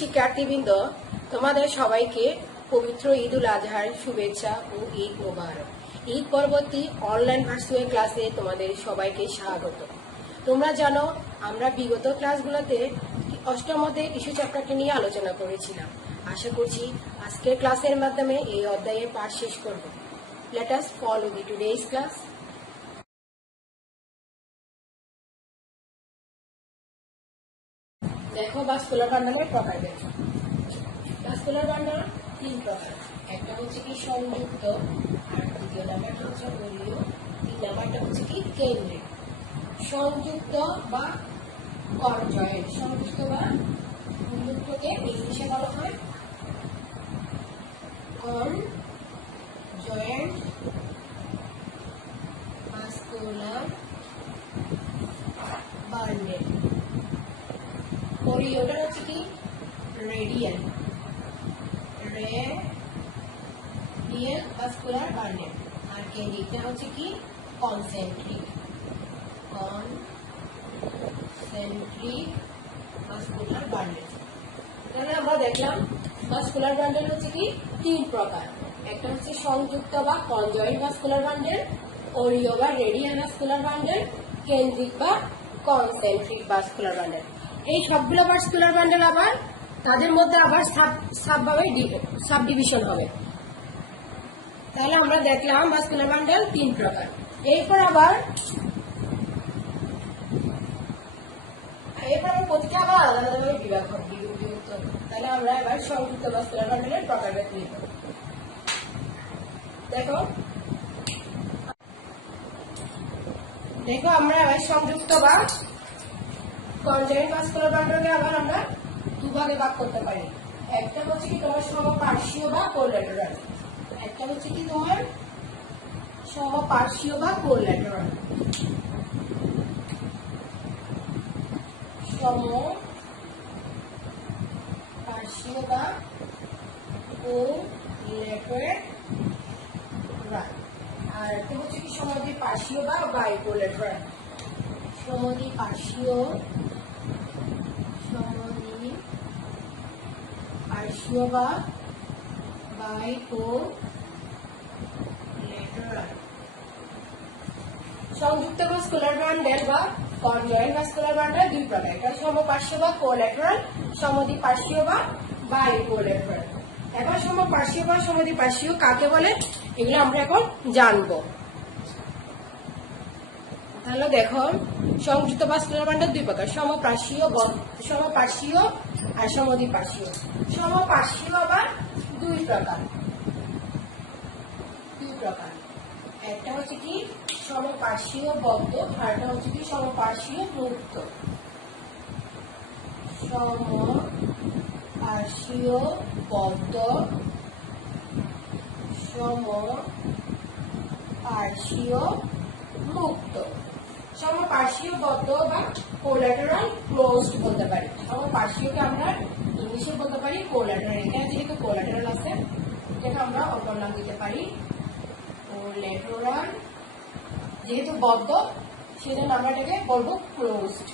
শিক্ষার্থীবৃন্দ, তোমাদের সবাইকে পবিত্র ঈদ উল আজহার শুভেচ্ছা ও ঈদ মোবারক। ঈদ পরবর্তী অনলাইন ভার্চুয়াল ক্লাসে তোমাদের সবাইকে স্বাগত। তোমরা জানো আমরা বিগত ক্লাসগুলোতে অষ্টম অধ্যায়ে কৃষি চ্যাপ্টারটি নিয়ে আলোচনা করেছিলাম। আশা করছি আজকের ক্লাসের মাধ্যমে এই অধ্যায়ের পাঠ শেষ করব। Let us follow the today's class. দেখো ভাস্কুলার বান্ডলের প্রকার দেখো। ভাস্কুলার বান্ডল তিন প্রকার, একটা হচ্ছে কি সংযুক্ত, আর দ্বিতীয় নাম্বারটা হচ্ছে অরীয়, তিন নাম্বারটা হচ্ছে কি কেন্দ্রিক। সংযুক্ত বা কনজয়েন্ট, সংযুক্ত বা সংযুক্তকে ইংলিশে বলা হয় কনজয়েন্ট ভাস্কুলার বান্ডল। অরীয়টা হচ্ছে কি রেডিয়াল ভাস্কুলার বান্ডল, আর কেন্দ্রিকটা হচ্ছে কি কনসেন্ট্রিক ভাস্কুলার বান্ডল। তাহলে আমরা দেখলাম ভাস্কুলার বান্ডল হচ্ছে কি তিন প্রকার, একটা হচ্ছে সংযুক্ত বা কনজয়েন্ট ভাস্কুলার বান্ডল, অরীয় বা রেডিয়াল ভাস্কুলার বান্ডল, কেন্দ্রিক বা কনসেন্ট্রিক ভাস্কুলার বান্ডল। এই সবগুলো ভাস্কুলার বান্ডল আবার তাদের মধ্যে আবার সাব ডিভিশন হবে। তাহলে আমরা দেখলাম ভাস্কুলার বান্ডল তিন প্রকার। এরপর আবার প্রতিটা আবার আলাদা আলাদাভাবে বিভক্ত। তাহলে আমরা এবার সংযুক্ত ভাস্কুলার বান্ডলের প্রকারভেদ নিব। দেখো আমরা এবার সংযুক্ত বা কনজয়েন্ট ভাস্কুলার বান্ডলকে আবার আমরা দুভাগে ভাগ করতে পারি। একটা হচ্ছে কি তোমার সমপার্শ্বীয় বা কোল্যাটেরাল, একটা হচ্ছে কি তোমার সমপার্শ্বীয় বা কোল্যাটেরাল। সমপার্শ্বীয় বা কোল্যাটেরাল, আর একটা হচ্ছে কি সমদ্বিপার্শ্বীয় বা বাইকোল্যাটেরাল। সমদ্বিপার্শ্বীয় বা বাইকোল্যাটেরাল। সংযুক্ত ভাস্কুলার বান্ডল বা কনজয়েন্ট ভাস্কুলার বান্ডল দুই প্রকার, একটা সমপার্শ্বীয় বা কোল্যাটেরাল, সমদ্বিপার্শ্বীয় বা বাইকোল্যাটেরাল। এখন সমপার্শ্বীয় বা সমদ্বিপার্শ্বীয় কাকে বলে এগুলো আমরা এখন জানবো। তাহলে দেখো সংযুক্ত ভাস্কুলার বান্ডল দুই প্রকার, সমপার্শ্বীয় আর সমদ্বিপার্শ্বীয়। সমপার্শ্বীয় আবার দুই প্রকার, একটা হচ্ছে কি সমপার্শ্বীয় বদ্ধ, আর একটা হচ্ছে কি সমপার্শ্বীয় মুক্ত। সমপার্শ্বীয় বদ্ধ, সমপার্শ্বীয় মুক্ত। সমপার্শ্বীয় বদ্ধ বা কোল্যাটেরাল ক্লোজড বলতে পারি। সমপার্শ্বীয়কে আমরা ইংলিশে বলতে পারি কোল্যাটেরাল। এখানে যেহেতু কোল্যাটেরাল আছে এটাকে আমরা অপর নাম দিতে পারি কোল্যাটেরাল। যেহেতু বদ্ধ সেজন্য আমরা এটাকে বলবো ক্লোজড।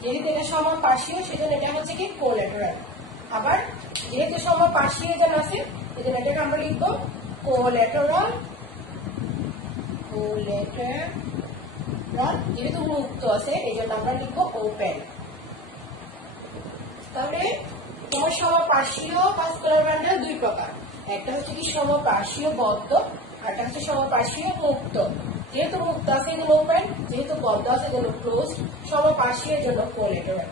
যেহেতু এটা সমপার্শ্বীয় সেজন্য এটা হচ্ছে কি কোল্যাটেরাল। আবার যেহেতু সমপার্শ্বীয় যেন আছে সেজন্য এটাকে আমরা লিখবো কোল্যাটেরাল। যেহেতু মুক্ত আছে এই জন্য আমরা লিখবো ওপেন। তাহলে তোমার সমপার্শ্বীয় ভাস্কুলার বান্ডল দুই প্রকার, একটা হচ্ছে কি সমপার্শ্বীয় বদ্ধ, আর একটা হচ্ছে সমপার্শ্বীয় মুক্ত। যেহেতু মুক্ত আছে এগুলো ওপেন, যেহেতু বদ্ধ আছে এগুলো ক্লোজ, সমপার্শ্বীর জন্য কোল্যাটেরাল।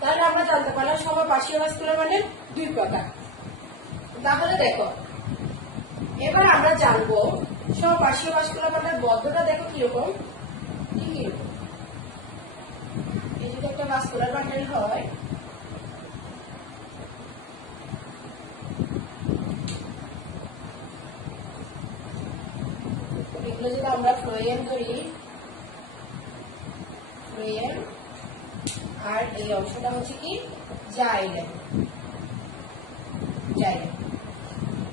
তাহলে আমরা জানতে পারলাম সমপার্শ্বীয় ভাস্কুলার বান্ডল দুই প্রকার। তাহলে দেখো এবার আমরা জানবো সমপার্শ্বীয় ভাস্কুলার বান্ডল বদ্ধটা দেখো কিরকম। এই যদি একটা ভাস্কুলার বান্ডল হয়, এগুলো যদি আমরা ফ্লোয়েম ধরি, ফ্লোয়েম, আর এই অংশটা হচ্ছে কি জাইলেম।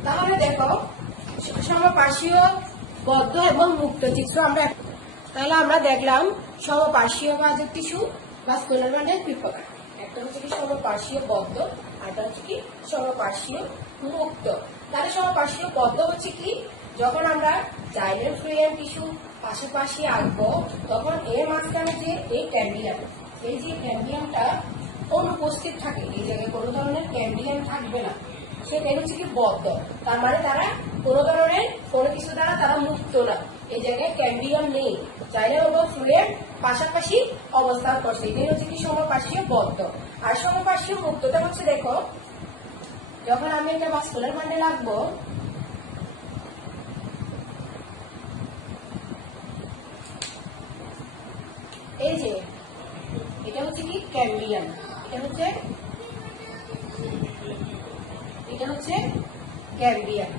তাহলে দেখো সমপার্শ্বীয় বদ্ধ এবং মুক্ত চিত্র আমরা। তাহলে আমরা দেখলাম সমপার্শ্বীয় ভাজক টিস্যু ভাস্কুলার বান্ডল দুই প্রকার, একটা হচ্ছে কি সমপার্শ্বীয় বদ্ধ, আর একটা হচ্ছে কি সমপার্শ্বীয় মুক্ত। তাহলে সমপার্শ্বীয় বদ্ধ হচ্ছে কি, যখন আমরা জাইলেম ফ্লুয়েম টিস্যু পাশাপাশি আঁকবো তখন এর মাঝখানে যে এই ক্যাম্বিয়াম, এই যে ক্যাম্বিয়ামটা অনুপস্থিত থাকে, এই জায়গায় কোনো ধরনের ক্যাম্বিয়াম থাকবে না, সেটাই হচ্ছে কি বদ্ধ। তার মানে তারা কোনো ধরনের কোনো কিছু দ্বারা তারা মুক্ত না, এই জায়গায় ক্যাম্বিয়াম নেই, জাইলেম এবং ফ্লুয়েম পাশাপাশি অবস্থান করছে, এটাই হচ্ছে কি সমপার্শ্বীয় বদ্ধ। আর সমপার্শ্বীয় মুক্তটা হচ্ছে, দেখো যখন আমি একটা ভাস্কুলার বান্ডেল আঁকবো, এই যে এটা হচ্ছে কি ক্যাম্বিয়াম, এটা হচ্ছে ক্যাম্বিয়াম,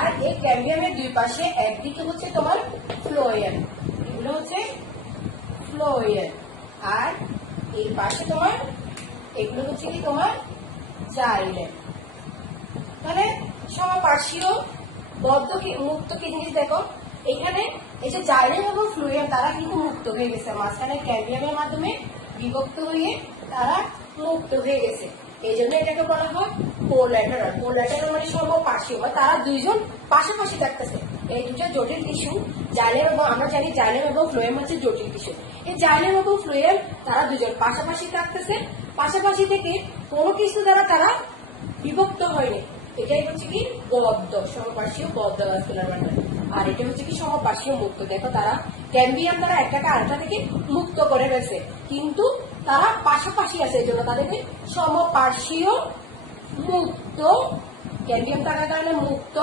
আর এই ক্যাম্বিয়ামের দুই পাশে একদিকে হচ্ছে তোমার ফ্লোয়েম, এগুলো হচ্ছে ফ্লোয়েম, আর এই পাশে তোমার এগুলো হচ্ছে কি তোমার জাইলেম। তাহলে সমপার্শ্বীয় বদ্ধ কি মুক্ত কি জিনিস, দেখো এখানে এই যে জাইলেম এবং ফ্লুয়েম তারা কিন্তু মুক্ত হয়ে গেছে, মাঝখানে ক্যাম্বিয়ামের মাধ্যমে বিভক্ত হয়ে তারা মুক্ত হয়ে গেছে, এই জন্য এটাকে বলা হয় কোল্যাটারাল। কোল্যাটারাল মানে সমপার্শ্বীয়, তারা দুইজন পাশাপাশি থাকতেছে। এই দুটো জটিল টিস্যু, জাইলেম এবং আমরা জানি জাইলেম এবং ফ্লোয়েম হচ্ছে জটিল টিস্যু, এই জাইলেম এবং ফ্লোয়েম তারা দুজন পাশাপাশি থাকতেছে, পাশাপাশি থেকে কোনো কিছু দ্বারা তারা বিভক্ত হয়নি, এটাই হচ্ছে কি বদ্ধ, সমপার্শ্বীয় বদ্ধ ভাস্কুলার বান্ডেল। আর এটা হচ্ছে কি সমপার্শ্বীয় মুক্ত, দেখো তারা ক্যাম্বিয়াম দ্বারা একটাকে আরেকটা থেকে মুক্ত করে গেছে, কিন্তু তারা পাশাপাশি আছে, এই জন্য তাদেরকে সমপার্শ্বীয় মুক্ত, ক্যাম্বিয়াম থাকার কারণে মুক্ত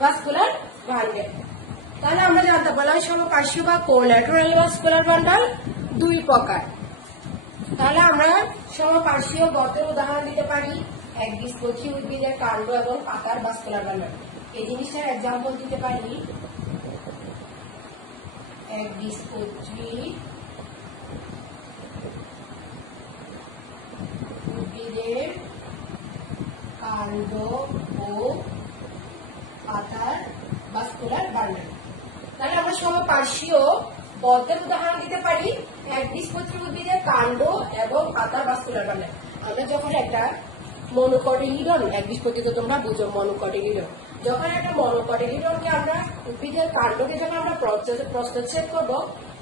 ভাস্কুলার বান্ডেল। তাহলে আমরা জানতে পারলাম সমপার্শ্বীয় বা কোল্যাটারাল ভাস্কুলার বান্ডেল দুই প্রকার। তাহলে আমরা সমপার্শ্বীয় বদ্ধের উদাহরণ দিতে পারি একবীজপত্রী উদ্ভিদের কাণ্ড এবং পাতার ভাস্কুলার বান্ডেল। এই জিনিসটার এক্সাম্পল দিতে পারি একবীজপত্রী উদ্ভিদের কাণ্ড ও পাতার ভাস্কুলার বান্ডেল। তাহলে আমরা সমপার্শ্বীয় বদ্ধের উদাহরণ দিতে পারি একবীজপত্রী উদ্ভিদের কাণ্ড এবং পাতার ভাস্কুলার বান্ডেল। আমরা যখন একটা মনোকটিলিডন, একবীজপত্রী তো তোমরা বুঝো মনোকটিলিডন, যখন একটা মনোকটিলিডনকে আমরা উদ্ভিদের কাণ্ডকে যখন আমরা প্রস্তুচ্ছেদ করবো,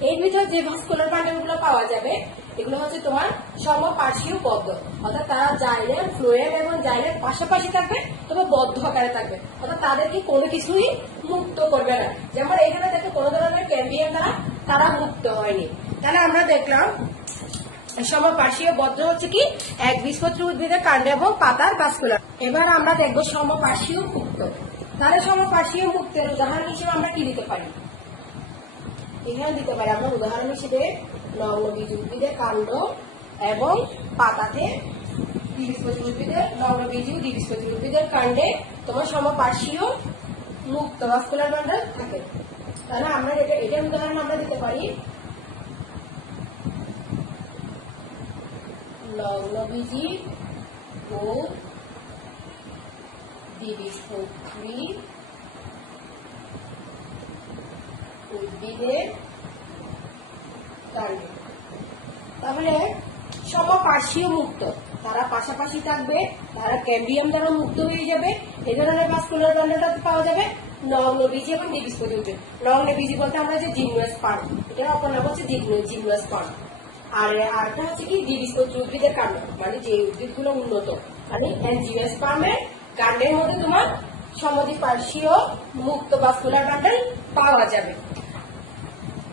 এর ভিতর যে ভাস্কুলার বান্ডেল গুলো পাওয়া যাবে এগুলো হচ্ছে তোমার সমপার্শ্বীয় বদ্ধ, অর্থাৎ তারা জাইলেম ফ্লোয়েম এবং জাইলেম পাশাপাশি থাকবে, তবে বদ্ধ আকারে থাকবে, অর্থাৎ তাদেরকে কোনো কিছুই মুক্ত করবে না। যেমন এখানে দেখো কোনো ধরনের ক্যাম্বিয়াম দ্বারা তারা মুক্ত হয়নি। তাহলে আমরা দেখলাম সমপার্শ্বীয় বদ্ধ হচ্ছে কি একবীজপত্রী উদ্ভিদের কাণ্ড এবং পাতার ভাস্কুলার। এবার আমরা দেখবো সমপার্শ্বীয় মুক্ত। তাহলে সমপার্শ্বীয় মুক্তের উদাহরণ হিসেবে আমরা কি দিতে পারি, এখানে দিতে পারি আমরা উদাহরণ হিসেবে নগ্নবীজ উদ্ভিদের কাণ্ড এবং পাতাতে দ্বিবীজপত্রী উদ্ভিদের নগ্নবীজি ও দ্বিবীজপত্রী উদ্ভিদের কাণ্ডে তোমার সমপার্শ্বীয় মুক্ত ভাস্কুলার বান্ডেল থাকে। তাহলে আমরা এটার উদাহরণ আমরা দিতে পারি নগ্নবীজি ও দ্বিবীজপত্রী উদ্ভিদের কাণ্ড। তাহলে সমপার্শ্বীয় মুক্ত, তারা পাশাপাশি থাকবে, তারা ক্যাম্বিয়াম দ্বারা মুক্ত হয়ে যাবে, এই ধরনের ভাস্কুলার বান্ডেলটা পাওয়া যাবে নগ্নবীজি এবং দ্বিবীজপত্রী উদ্ভিদ। নগ্নবীজি বলতে আমরা যে জিমনোস্পার্ম, এটার অপর নাম হচ্ছে জিমনোস্পার্ম, আর আরেকটা হচ্ছে কি দ্বিবীজপত্রী উদ্ভিদের কাণ্ড, মানে যে উদ্ভিদগুলো উন্নত, মানে জিমনোস্পার্মের কাণ্ডের মধ্যে তোমার সমদ্বিপার্শ্বীয় মুক্ত ভাস্কুলার বান্ডেল পাওয়া যাবে।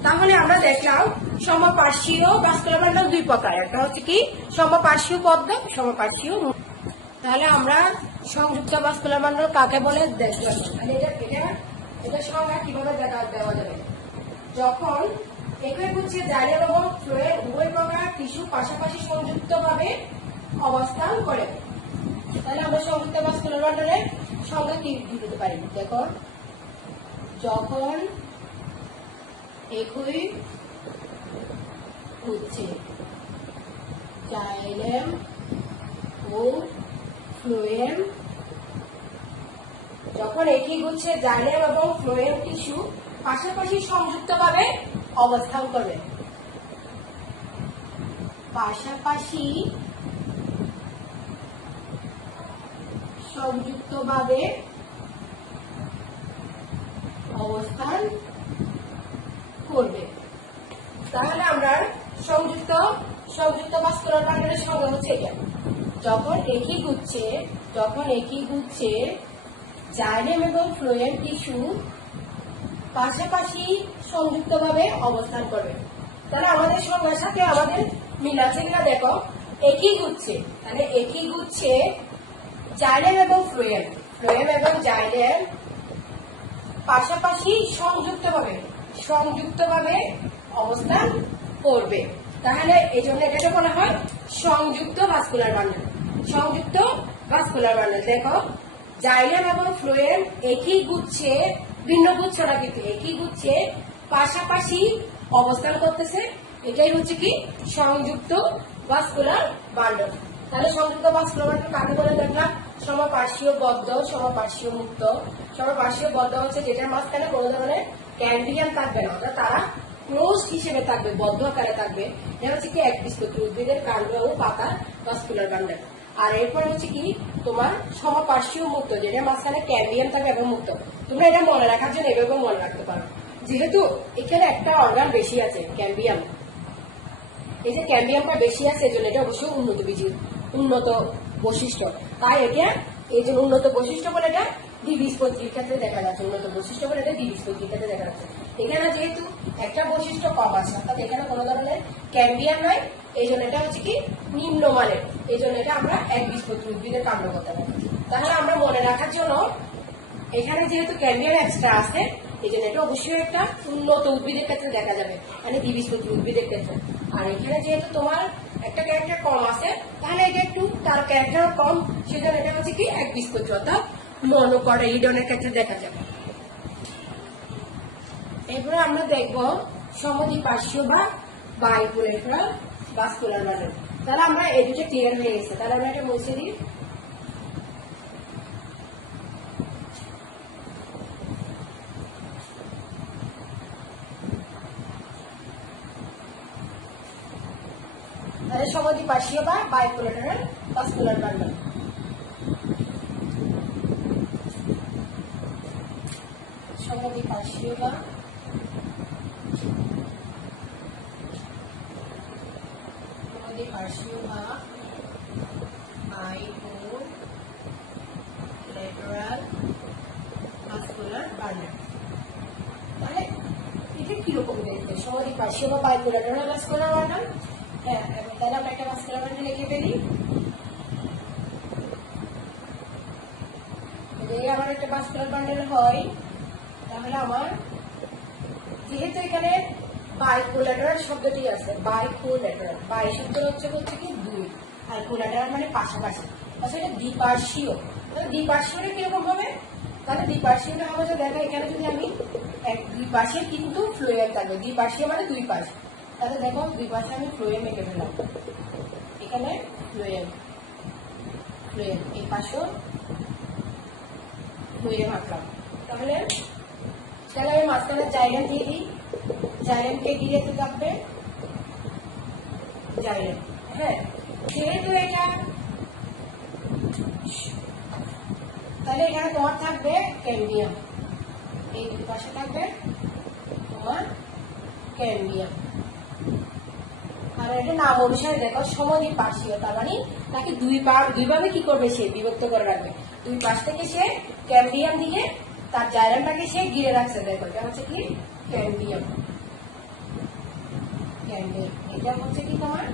তাহলে আমরা দেখলাম সমপার্শ্বীয় ভাস্কুলার বান্ডেল দুই প্রকার, একটা হচ্ছে কি সমপার্শ্বীয় বদ্ধ, সমপার্শ্বীয় মুক্ত। তাহলে আমরা সংযুক্ত ভাস্কুলার বান্ডেল কাকে বলে দেখলাম। এটা সংজ্ঞা কিভাবে দেওয়া যাবে, যখন একই হচ্ছে জাইলেম এবং ফ্লোয়েম উভয় প্রকার টিস্যু পাশাপাশি সংযুক্ত ভাবে অবস্থান করে। তাহলে আমরা সংযুক্ত ভাস্কুলার বান্ডেলের সংজ্ঞা কি দিতে পারি, দেখো যখন একই হচ্ছে জাইলেম ও ফ্লোয়েম, যখন একই হচ্ছে জাইলেম এবং ফ্লোয়েম টিস্যু পাশাপাশি সংযুক্ত ভাবে অবস্থান করবে, পাশাপাশি সংযুক্তভাবে অবস্থান করবে। তাহলে আমরা সংযুক্ত ভাস্কুলার বান্ডেলের সংজ্ঞা হচ্ছে এটা। যখন একই গুচ্ছে জাইলেম এবং ফ্লোয়েম টিস্যু পাশাপাশি সংযুক্তভাবে অবস্থান করবে। তাহলে আমাদের সংজ্ঞার সাথে আমাদের মিল আছে কিনা দেখো। একই গুচ্ছে জাইলেম এবং ফ্লোয়েম এবং জাইলেম পাশাপাশি সংযুক্তভাবে অবস্থান করবে। তাহলে এই জন্য এটাকে বলা হয় সংযুক্ত ভাস্কুলার বান্ডেল। দেখো জাইলেম এবং ফ্লোয়েম একই গুচ্ছে, ভিন্ন গুচ্ছ না কিন্তু একই গুচ্ছে পাশাপাশি অবস্থান করতেছে, এটাই হচ্ছে কি সংযুক্ত ভাস্কুলার বান্ডেল। তাহলে সংযুক্ত ভাস্কুলার বান্ডেল কাকে বলে দেখলাম? সমপার্শ্বীয় বদ্ধ, সমপার্শ্বীয় মুক্ত। সমপার্শ্বীয় বদ্ধ হচ্ছে যেটার মাঝখানে কোনো ধরনের ক্যাম্বিয়াম থাকবে না, অর্থাৎ তারা ক্লোজ হিসেবে থাকবে, বদ্ধ আকারে থাকবে। এটা হচ্ছে কি একবীজপত্রী উদ্ভিদের কাণ্ড ও পাতা ভাস্কুলার বান্ডেল। আর এরপর হচ্ছে কি তোমার সমপার্শ্বীয় মুক্ত, যেটা মাঝখানে ক্যাম্বিয়াম থাকবে এবং মুক্ত। তোমরা এটা মনে রাখার জন্য এভাবে মনে রাখতে পারো, যেহেতু এখানে একটা অর্গান বেশি আছে ক্যাম্বিয়াম, এই যে ক্যাম্বিয়ামটা বেশি আছে এজন্য এটা অবশ্যই উন্নত বৈশিষ্ট্য। তাই এটা এই যে উন্নত বৈশিষ্ট্য বলে এটা দ্বিবীজপত্রীর ক্ষেত্রে দেখা যাচ্ছে, উন্নত বৈশিষ্ট্য বলে এটা দ্বিবীজপত্রীর ক্ষেত্রে দেখা যাচ্ছে। এখানে যেহেতু একটা বৈশিষ্ট্য কম আছে, অর্থাৎ এখানে কোনো ধরনের ক্যাম্বিয়াম নাই, এই জন্য এটা হচ্ছে কি নিম্নমানের, এই জন্য এটা আমরা একবীজপত্রী উদ্ভিদের কাণ্ড করতে পারি। তাহলে আমরা মনে রাখার জন্য এখানে যেহেতু ক্যাম্বিয়াম এক্সট্রা আছে, এই জন্য এটা অবশ্যই একটা উন্নত উদ্ভিদের ক্ষেত্রে দেখা যাবে, মানে দ্বিবীজপত্রী উদ্ভিদের ক্ষেত্রে। আর এখানে যেহেতু তোমার একটা ক্যারেক্টার কম আছে, তাহলে এটা একটু তার ক্যারেক্টার কম, সেজন্য এটা হচ্ছে কি একবীজপত্রী অর্থাৎ মনোকটাইডনের ক্ষেত্রে দেখা যাবে। এরপরে আমরা দেখবো সমদ্বিপার্শ্বীয় বা বাইপোলার ভাস্কুলার বান্ডেল। তাহলে আমরা এই দুটো ক্লিয়ার হয়ে গেছে। তাহলে আমরা এটা মুছে দিই। তাহলে সমদ্বিপার্শ্বীয় বা বাইপোলার ভাস্কুলার বান্ডেল। সমদ্বিপার্শ্বীয় বা বাইপোলার ভাস্কুলার বান্ডেল। তাহলে এটা কিরকম দেখতে? সমদ্বিপার্শ্বীয় বা বাইপোলার ভাস্কুলার বান্ডেল। হ্যাঁ, তাহলে আমরা একটা ভাস্কুলার বান্ডেল লিখে ফেলি। যদি আমার একটা ভাস্কুলার বান্ডেল হয়, তাহলে আমার যেহেতু এখানে বাইকোলাটারাল শব্দটি আছে, বাইকোলাটারাল, বাই শব্দ হচ্ছে কি দুই, আর কোলাটারাল মানে পাশাপাশি, আসলে এটা দ্বিপার্শ্বীয়। তাহলে দ্বিপার্শ্বীয়টা কিরকম হবে? তাহলে দ্বিপার্শ্বীয়টা হবে যে দেখো এখানে যদি আমি দুই পাশে কিন্তু ফ্লোয়েম থাকবে, দ্বিপার্শ্বীয় মানে দুই পাশ। তাহলে দেখো দুই পাশে আমি ফ্লোয়েম এঁকে ফেলাম, এখানে ফ্লোয়েম এই পাশেও ফ্লোয়েম আঁকলাম। তাহলে আমি মাঝখানে জাইলেম দিয়ে দিই, জাইলেমকে ঘিরে থাকবে জাইলেম। হ্যাঁ, যেহেতু এটা তাহলে এখানে তোমার থাকবে ক্যাম্বিয়াম, এই দুই পাশে থাকবে তোমার ক্যাম্বিয়াম। আর এটা নাম অনুসারে দেখো সমদ্বিপার্শ্বীয়, তার মানে তাকে দুই ভাবে কি করবে, সে বিভক্ত করে রাখবে। দুই পাশ থেকে সে ক্যাম্বিয়াম দিয়ে তার জাইলেমটাকে সে ঘিরে রাখছে। দেখো এটা হচ্ছে কি ক্যাম্বিয়াম, এটা হচ্ছে কি তোমার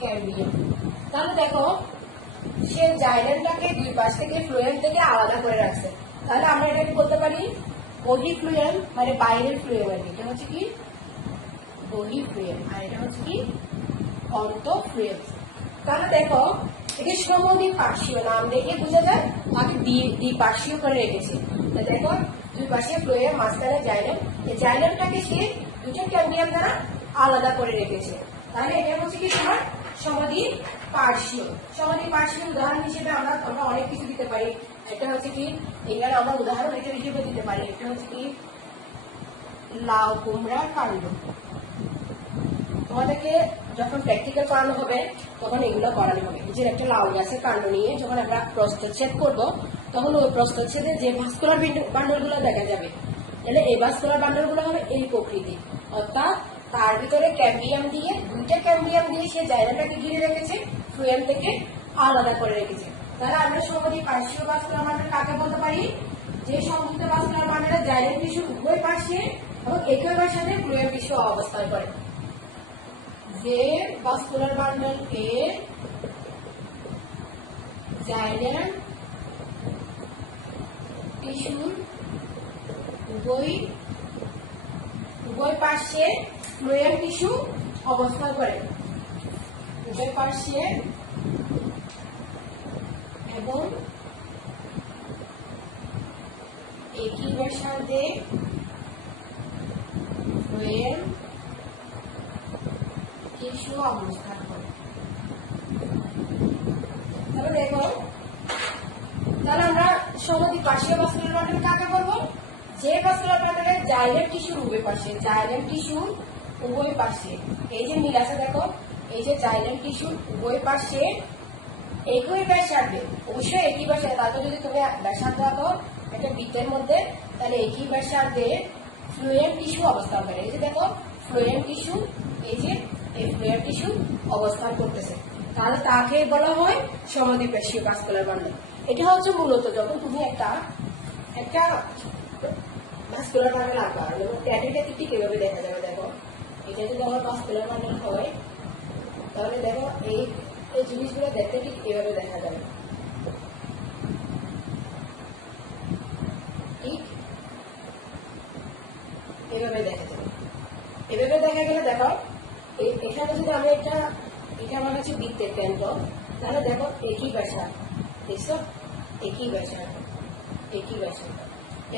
ক্যাম্বিয়াম। তাহলে দেখো সে জাইলেমটাকে দুই পাশ থেকে ফ্লোয়েম থেকে আলাদা করে রাখছে। তাহলে আমরা এটাকে বলতে পারি বহিঃফ্লোয়েম, মানে বাইরের ফ্লোয়েম। আর এটা হচ্ছে কি বহিঃফ্লোয়েম, আর এটা হচ্ছে কি অন্তঃফ্লোয়েম। তাহলে দেখো এটা সমদ্বিপার্শ্বীয়, নাম দেখে বোঝা যায় তাকে দ্বিপার্শ্বীয় করে রেখেছে। দেখো দুই পাশে ফ্লোয়েম, মাঝখানে জাইলেম, এই জাইলেমটাকে সে দুটো ক্যাম্বিয়াম দ্বারা আলাদা করে রেখেছে। তাহলে এটা হচ্ছে কি তোমার সমদ্বিপার্শ্বীয়। সমদ্বিপার্শ্বীয় উদাহরণ হিসেবে আমরা অনেক কিছু দিতে পারি। এটা হচ্ছে কি এখানে আমরা উদাহরণ হিসেবে দিতে পারি, এটা হচ্ছে কি লাউ কুমড়ার কাণ্ড। তোমাদেরকে যখন প্র্যাকটিক্যাল করানো হবে তখন এগুলো করানো হবে। যে একটা লাউ গাছের কাণ্ড নিয়ে যখন আমরা প্রস্থচ্ছেদ করব তখন ওই প্রস্থচ্ছেদে যে ভাস্কুলার বান্ডলগুলো দেখা যাবে, তাহলে এই ভাস্কুলার বান্ডলগুলো হবে এই প্রকৃতি, অর্থাৎ তার ভিতরে ক্যাম্বিয়াম দিয়ে, দুইটা ক্যাম্বিয়াম দিয়ে সে জায়গাটাকে ঘিরে রেখেছে, ফ্লুয়েম থেকে আলাদা করে রেখেছে। তাহলে আমরা সহজে পার্শ্বীয় ভাস্কুলার বান্ডল কাকে বলতে পারি? যে সংযুক্ত ভাস্কুলার বান্ডলের জাইলেম টিস্যুর উভয় পাশে এবং একইবার সাথে ফ্লুয়েম টিস্যু অবস্থান করে। যে ভাস্কুলার বান্ডলকে জাইলেম টিস্যুর উভয় পাশে ফ্লুয়েম টিস্যু অবস্থান করে, উভয় পাশে এবং একই ব্যাসার্ধে ফ্লুয়েম টিস্যু অবস্থান করে। তাহলে দেখো, তাহলে আমরা সমাধি পার্শ্বীয় ভাস্কুলার বান্ডল কাকে বলবো? যে ভাস্কুলার বান্ডলের জাইলেম টিস্যুর উভয় পাশে, জাইলেম টিস্যুর উভয় পাশে, এই যে মিল আছে দেখো, এই যে জাইলেম টিস্যুর উভয় পাশে একই ব্যাসার্ধে, অবশ্যই একই ব্যাসার্ধে, তারপর যদি তুমি ব্যাসার্ধ আঁকো একটা বৃত্তের মধ্যে, তাহলে একই ব্যাসার্ধে ফ্লুয়েম টিস্যু অবস্থান করে। এই যে দেখো ফ্লুয়েম টিস্যু, এই যে এই ফ্লুয়েম টিস্যু অবস্থান করতেছে, তাহলে তাকে বলা হয় সমদ্বিপার্শ্বীয় ভাস্কুলার বান্ডল। এটা হচ্ছে মূলত যখন তুমি একটা ভাস্কুলার বান্ডল আঁকা, ট্যাটুটা ঠিক এভাবে দেখা যাবে। দেখো এটা যদি আমার ভাস্কুলার বান্ডল হয় তাহলে দেখো এই জিনিসগুলো দেখতে ঠিক এভাবে দেখা যাবে, ঠিক এভাবে দেখা যাবে। এভাবে দেখা গেলে দেখো এখানে যদি আমি এটা আমার কাছে বৃত্তের কেন্দ্র, তাহলে দেখো একই ব্যাসার্ধ, দেখছো একই ব্যাসার্ধ,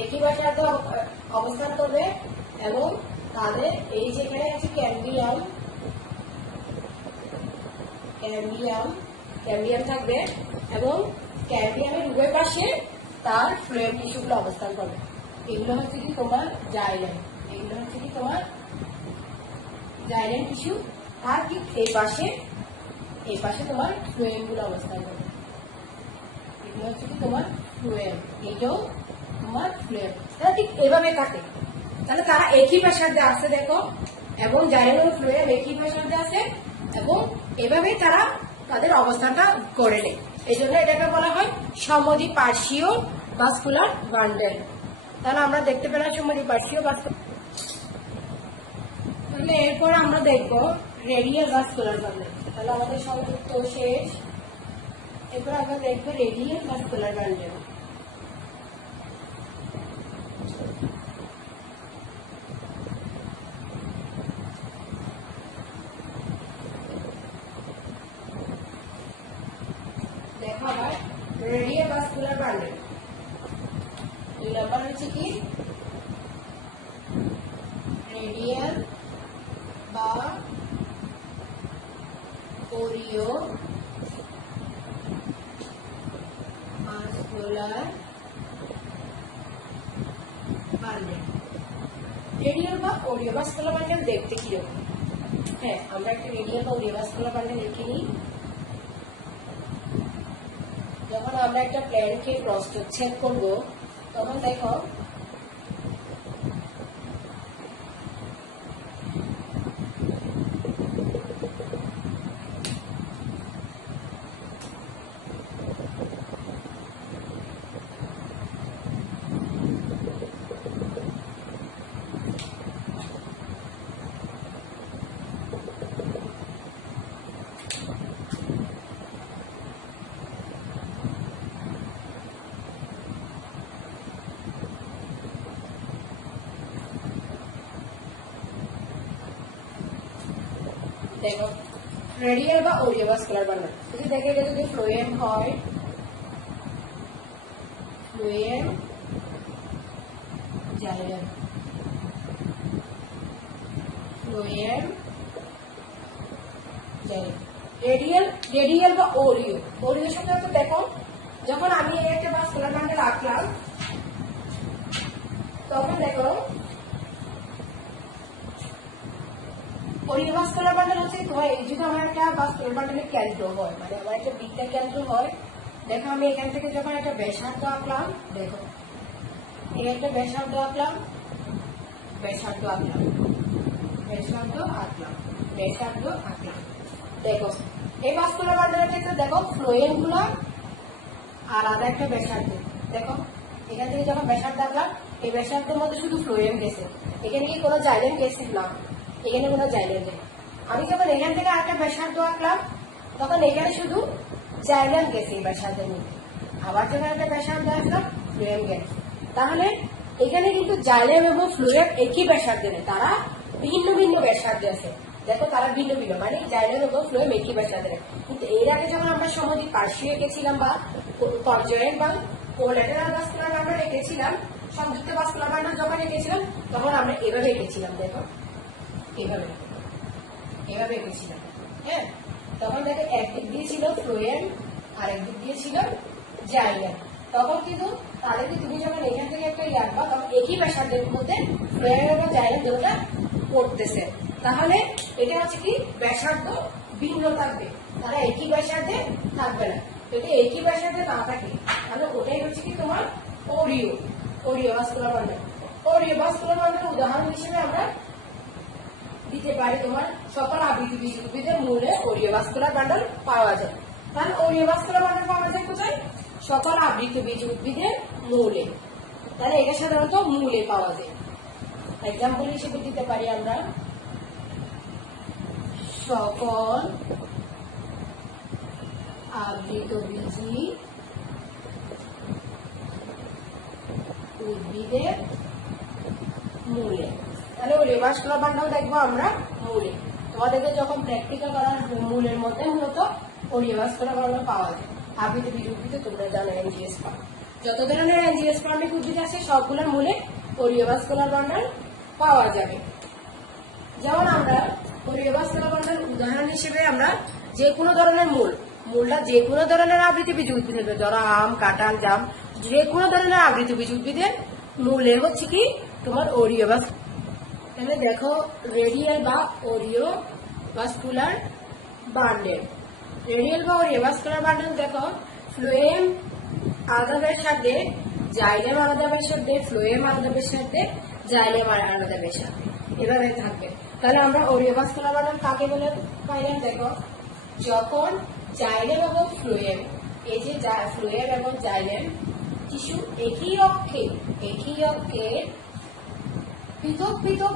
একই ব্যাসার্ধ অবস্থান করবে এবং তাদের এই যেখানে আছে ক্যাম্বিয়াম থাকবে এবং ক্যাম্বিয়ামের উভয় পাশে তার ফ্লুয়েম টিস্যুগুলো অবস্থান করবে। এগুলো হচ্ছে কি তোমার জাইলেম, এগুলো হচ্ছে কি তোমার জাইলেম টিস্যু, আর ঠিক এই পাশে তোমার ফ্লুয়েম গুলো অবস্থান করবে। এগুলো হচ্ছে কি তোমার ফ্লুয়েম, এইটাও তোমার ফ্লুয়েম। তারা ঠিক এভাবে কাটে, তাহলে তারা একই ব্যাসার্ধে আছে দেখো, এবং জাইলেম এবং ফ্লুয়েম একই ব্যাসার্ধে আছে এবং এভাবে তারা তাদের অবস্থানটা করে নেয়। এই জন্য এটাকে বলা হয় সমদ্বিপার্শ্বীয় ভাস্কুলার বান্ডল। তাহলে আমরা দেখতে পেলাম সমদ্বিপার্শ্বীয় ভাস্কুলার। তাহলে এরপর আমরা দেখবো রেডিয়াল ভাস্কুলার বান্ডল। তাহলে আমাদের সংযুক্ত শেষ, এরপর আমরা দেখবো রেডিয়াল ভাস্কুলার বান্ডল। দেখো আবার রেডিয়াল ভাস্কুলার বান্ডল 2 নম্বর হচ্ছে কি রেডিয়াল বা ওরিও ভাস্কুলার বান্ডল। রেডিয়াল বা ওরিও ভাস্কুলার বান্ডল দেখতে কিরকম? হ্যাঁ, আমরা একটা রেডিয়াল বা ওরিও ভাস্কুলার বান্ডল লিখে নিই। যখন আমরা একটা প্ল্যানকে প্রস্থচ্ছেদ করবো তখন দেখো দেখো রেডিয়াল বা ওরিও ভাস্কুলার বান্ডল যদি দেখে এটা যদি ফ্লুয়েম হয়, phloem xylem, phloem xylem, radial বা ওরিও। ওরিও সাধারণত দেখো যখন আমি একটা ভাস্কুলার বান্ডল আঁকলাম তখন দেখো অরিওভাস্কুলার বান্ডেল হচ্ছে তোমার এই যদি আমার একটা ভাস্কুলার বান্ডেলের কেন্দ্র হয়, মানে আমার একটা বৃত্তের কেন্দ্র হয়, দেখো আমি এখান থেকে যখন একটা ব্যাসার্ধ আঁকলাম, দেখো এই একটা ব্যাসার্ধ আঁকলাম, ব্যাসার্ধ আঁকলাম, ব্যাসার্ধ আঁকলাম, ব্যাসার্ধ আঁকলাম। দেখো এই ভাস্কুলার বান্ডেলের ক্ষেত্রে দেখো ফ্লোয়েম গুলো আলাদা একটা ব্যাসার্ধ। দেখো এখান থেকে যখন ব্যাসার্ধ আঁকলাম, এই ব্যাসার্ধের মধ্যে শুধু ফ্লোয়েম গেছে, এখানে কি কোনো জাইলেম গেছে না, এখানে কোনো জাইলেম নেই। আমি যখন এখান থেকে আরেকটা ব্যাসার্ধ আঁকলাম, তখন এখানে শুধু জাইলেম গেছে এই ব্যাসার্ধের মধ্যে। আবার যখন একটা ব্যাসার্ধ আসলাম, ফ্লোয়েম গেছে। তাহলে এখানে কিন্তু জাইলেম এবং ফ্লোয়েম একই ব্যাসার্ধে নেই, তারা ভিন্ন ভিন্ন ব্যাসার্ধে আছে। দেখো তারা ভিন্ন ভিন্ন, মানে জাইলেম এবং ফ্লোয়েম একই ব্যাসার্ধে নেই। কিন্তু এর আগে যখন আমরা সমদ্বিক পার্শ্বীয় এঁকেছিলাম বা কনজয়েন্ট বা কোল্যাটারাল ভাস্কুলার বান্ডেল এঁকেছিলাম, সংযুক্ত ভাস্কুলার বান্ডেল যখন এঁকেছিলাম, তখন আমরা এভাবে এঁকেছিলাম। দেখো এভাবে এভাবে এঁকেছিলাম। হ্যাঁ, তখন দেখো একদিক দিয়ে ছিল ফ্লোয়েম আর একদিক দিয়ে ছিল জাইলেম। তখন কিন্তু তাদেরকে তুমি যখন এখান থেকে একটা আঁকবা, তখন একই ব্যাসার্ধের মধ্যে ফ্লোয়েম এবং জাইলেম দুটোটা পড়তেছে। তাহলে এটা হচ্ছে কি ব্যাসার্ধ ভিন্ন থাকবে, তারা একই ব্যাসার্ধে থাকবে না। যদি একই ব্যাসার্ধে না থাকে, তাহলে ওটাই হচ্ছে কি তোমার অরিওভাস্কুলার বান্ডেল। অরিওভাস্কুলার বান্ডেল উদাহরণ হিসেবে আমরা দিতে পারি তোমার সকল আবৃত বীজ উদ্ভিদের মূলে অরিওভাস্কুলার বান্ডেল পাওয়া যায়। তাহলে অরিওভাস্কুলার বান্ডেল পাওয়া যায় কোথায়? সকল আবৃত বীজ উদ্ভিদের মূলে। তাহলে এটা সাধারণত মূলে পাওয়া যায়। এক্সাম্পল হিসেবে দিতে পারি আমরা সকল আবৃতবীজী উদ্ভিদের মূলে। তাহলে অরিওভাস্কুলার বান্ডেল দেখবো আমরা মূলে। তোমাদেরকে যখন প্র্যাকটিক্যাল করার মূলের মধ্যে মূলত অরিওভাস্কুলার বান্ডেল পাওয়া যায়। আবৃতবীজ উদ্ভিদে তোমরা জানো এনজিওস্পার্ম, যত ধরনের এনজিওস্পার্মিক উদ্ভিদ আছে সবগুলোর মূলে অরিওভাস্কুলার বান্ডেল পাওয়া যাবে। যেমন আমরা অরিওভাস্কুলার বান্ডেল উদাহরণ হিসেবে আমরা যে কোনো ধরনের মূলটা যে কোনো ধরনের আবৃতবীজ উদ্ভিদ হবে, ধরো আম, কাঁঠাল, জাম, যে কোনো ধরনের আবৃতবীজ উদ্ভিদের মূলে হচ্ছে কি তোমার অরিওভাস্কুলার। তাহলে দেখো রেডিয়াল বা অরিওভাস্কুলার বান্ডেল। রেডিয়াল বা অরিওভাস্কুলার বান্ডেল দেখো ফ্লোয়েম আলাদা ব্যাসার্ধে, জাইলেম আলাদা ব্যাসার্ধে, ফ্লোয়েম আলাদা ব্যাসার্ধে, জাইলেম আলাদা ব্যাসার্ধে, এভাবে থাকবে। তাহলে আমরা অরিওভাস্কুলার বান্ডেল কাকে বলে পাইলাম? দেখো যখন জাইলেম এবং ফ্লোয়েম, এই যে ফ্লোয়েম এবং জাইলেম টিস্যু একই অক্ষে পৃথক পৃথক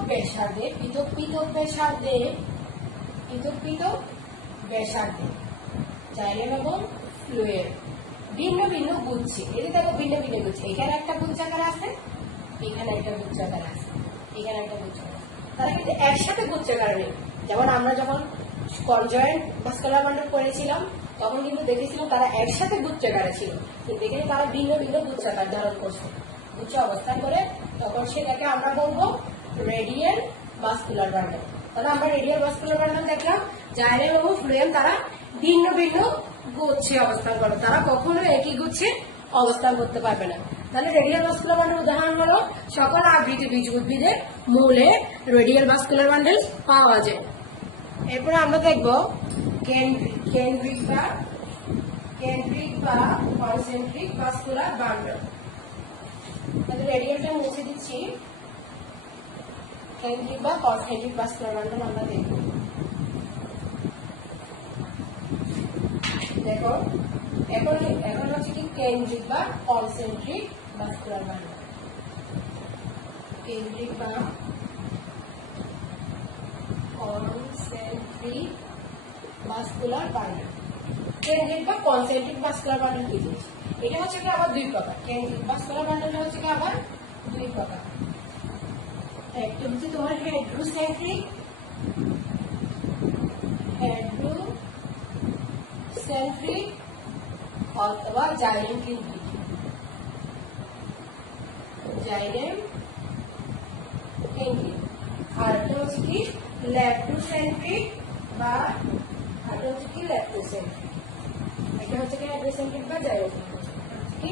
ব্যাসার্ধে জাইলেম এবং ফ্লোয়েম ভিন্ন ভিন্ন গুচ্ছে। এই যে দেখো ভিন্ন ভিন্ন গুচ্ছে, এখানে একটা গুচ্ছাকার আছে, এখানে একটা গুচ্ছাকার আছে, এখানে একটা গুচ্ছাকার। তারা কিন্তু একসাথে গুচ্ছাকার নেই। যেমন আমরা যখন কনজয়েন্ট ভাস্কুলার বান্ডেল করেছিলাম, তখন কিন্তু দেখেছিলাম তারা একসাথে গুচ্ছাকারে ছিল, কিন্তু এখানে তারা ভিন্ন ভিন্ন গুচ্ছাকার ধারণ করছে, গুচ্ছ অবস্থান করে। তখন সেটাকে আমরা বলবো রেডিয়াল ভাস্কুলার বান্ডেল। তাহলে আমরা রেডিয়াল ভাস্কুলার বান্ডেল দেখলাম, জাইলেম এবং ফ্লোয়েম তারা ভিন্ন ভিন্ন গুচ্ছে অবস্থান করে, তারা কখনো একই গুচ্ছে অবস্থান করতে পারবে না। তাহলে রেডিয়াল ভাস্কুলার বান্ডেল উদাহরণ হলো সকল আবৃত বীজ উদ্ভিদের মূলে রেডিয়াল ভাস্কুলার বান্ডেল পাওয়া যায়। এরপরে আমরা দেখবো কেন্দ্রিক বা কনসেন্ট্রিক ভাস্কুলার বান্ডেল। তাহলে রেডিয়ালটা মুছে দিচ্ছি, কেন্দ্রিক বা কনসেন্ট্রিক ভাস্কুলার বান্ডেল আমরা দেখব। দেখো এখন হচ্ছে কি কেন্দ্রিক বা কনসেন্ট্রিক ভাস্কুলার বান্ডেল। কেন্দ্রিক বা কনসেন্ট্রিক ভাস্কুলার বান্ডেল। কেন্দ্রিক বা কনসেন্ট্রিক ভাস্কুলার বান্ডেল কি জিনিস? এটা হচ্ছে কি আবার দুই প্রকার। কেন্দ্রিক ভাস্কুলার বান্ডেলটা হচ্ছে কি আবার দুই প্রকার। একটা হচ্ছে তোমার হেড্রোসেন্ট্রিক অথবা জাইলেম কেন্দ্রিক। আর একটা হচ্ছে কি ল্যাপ্টোসেন্ট্রিক বা এটা হচ্ছে কি ল্যাপ্টোসেন্ট্রিক। এটা হচ্ছে কি ল্যাপ্টোসেন্ট্রিক বা জাইলেম কি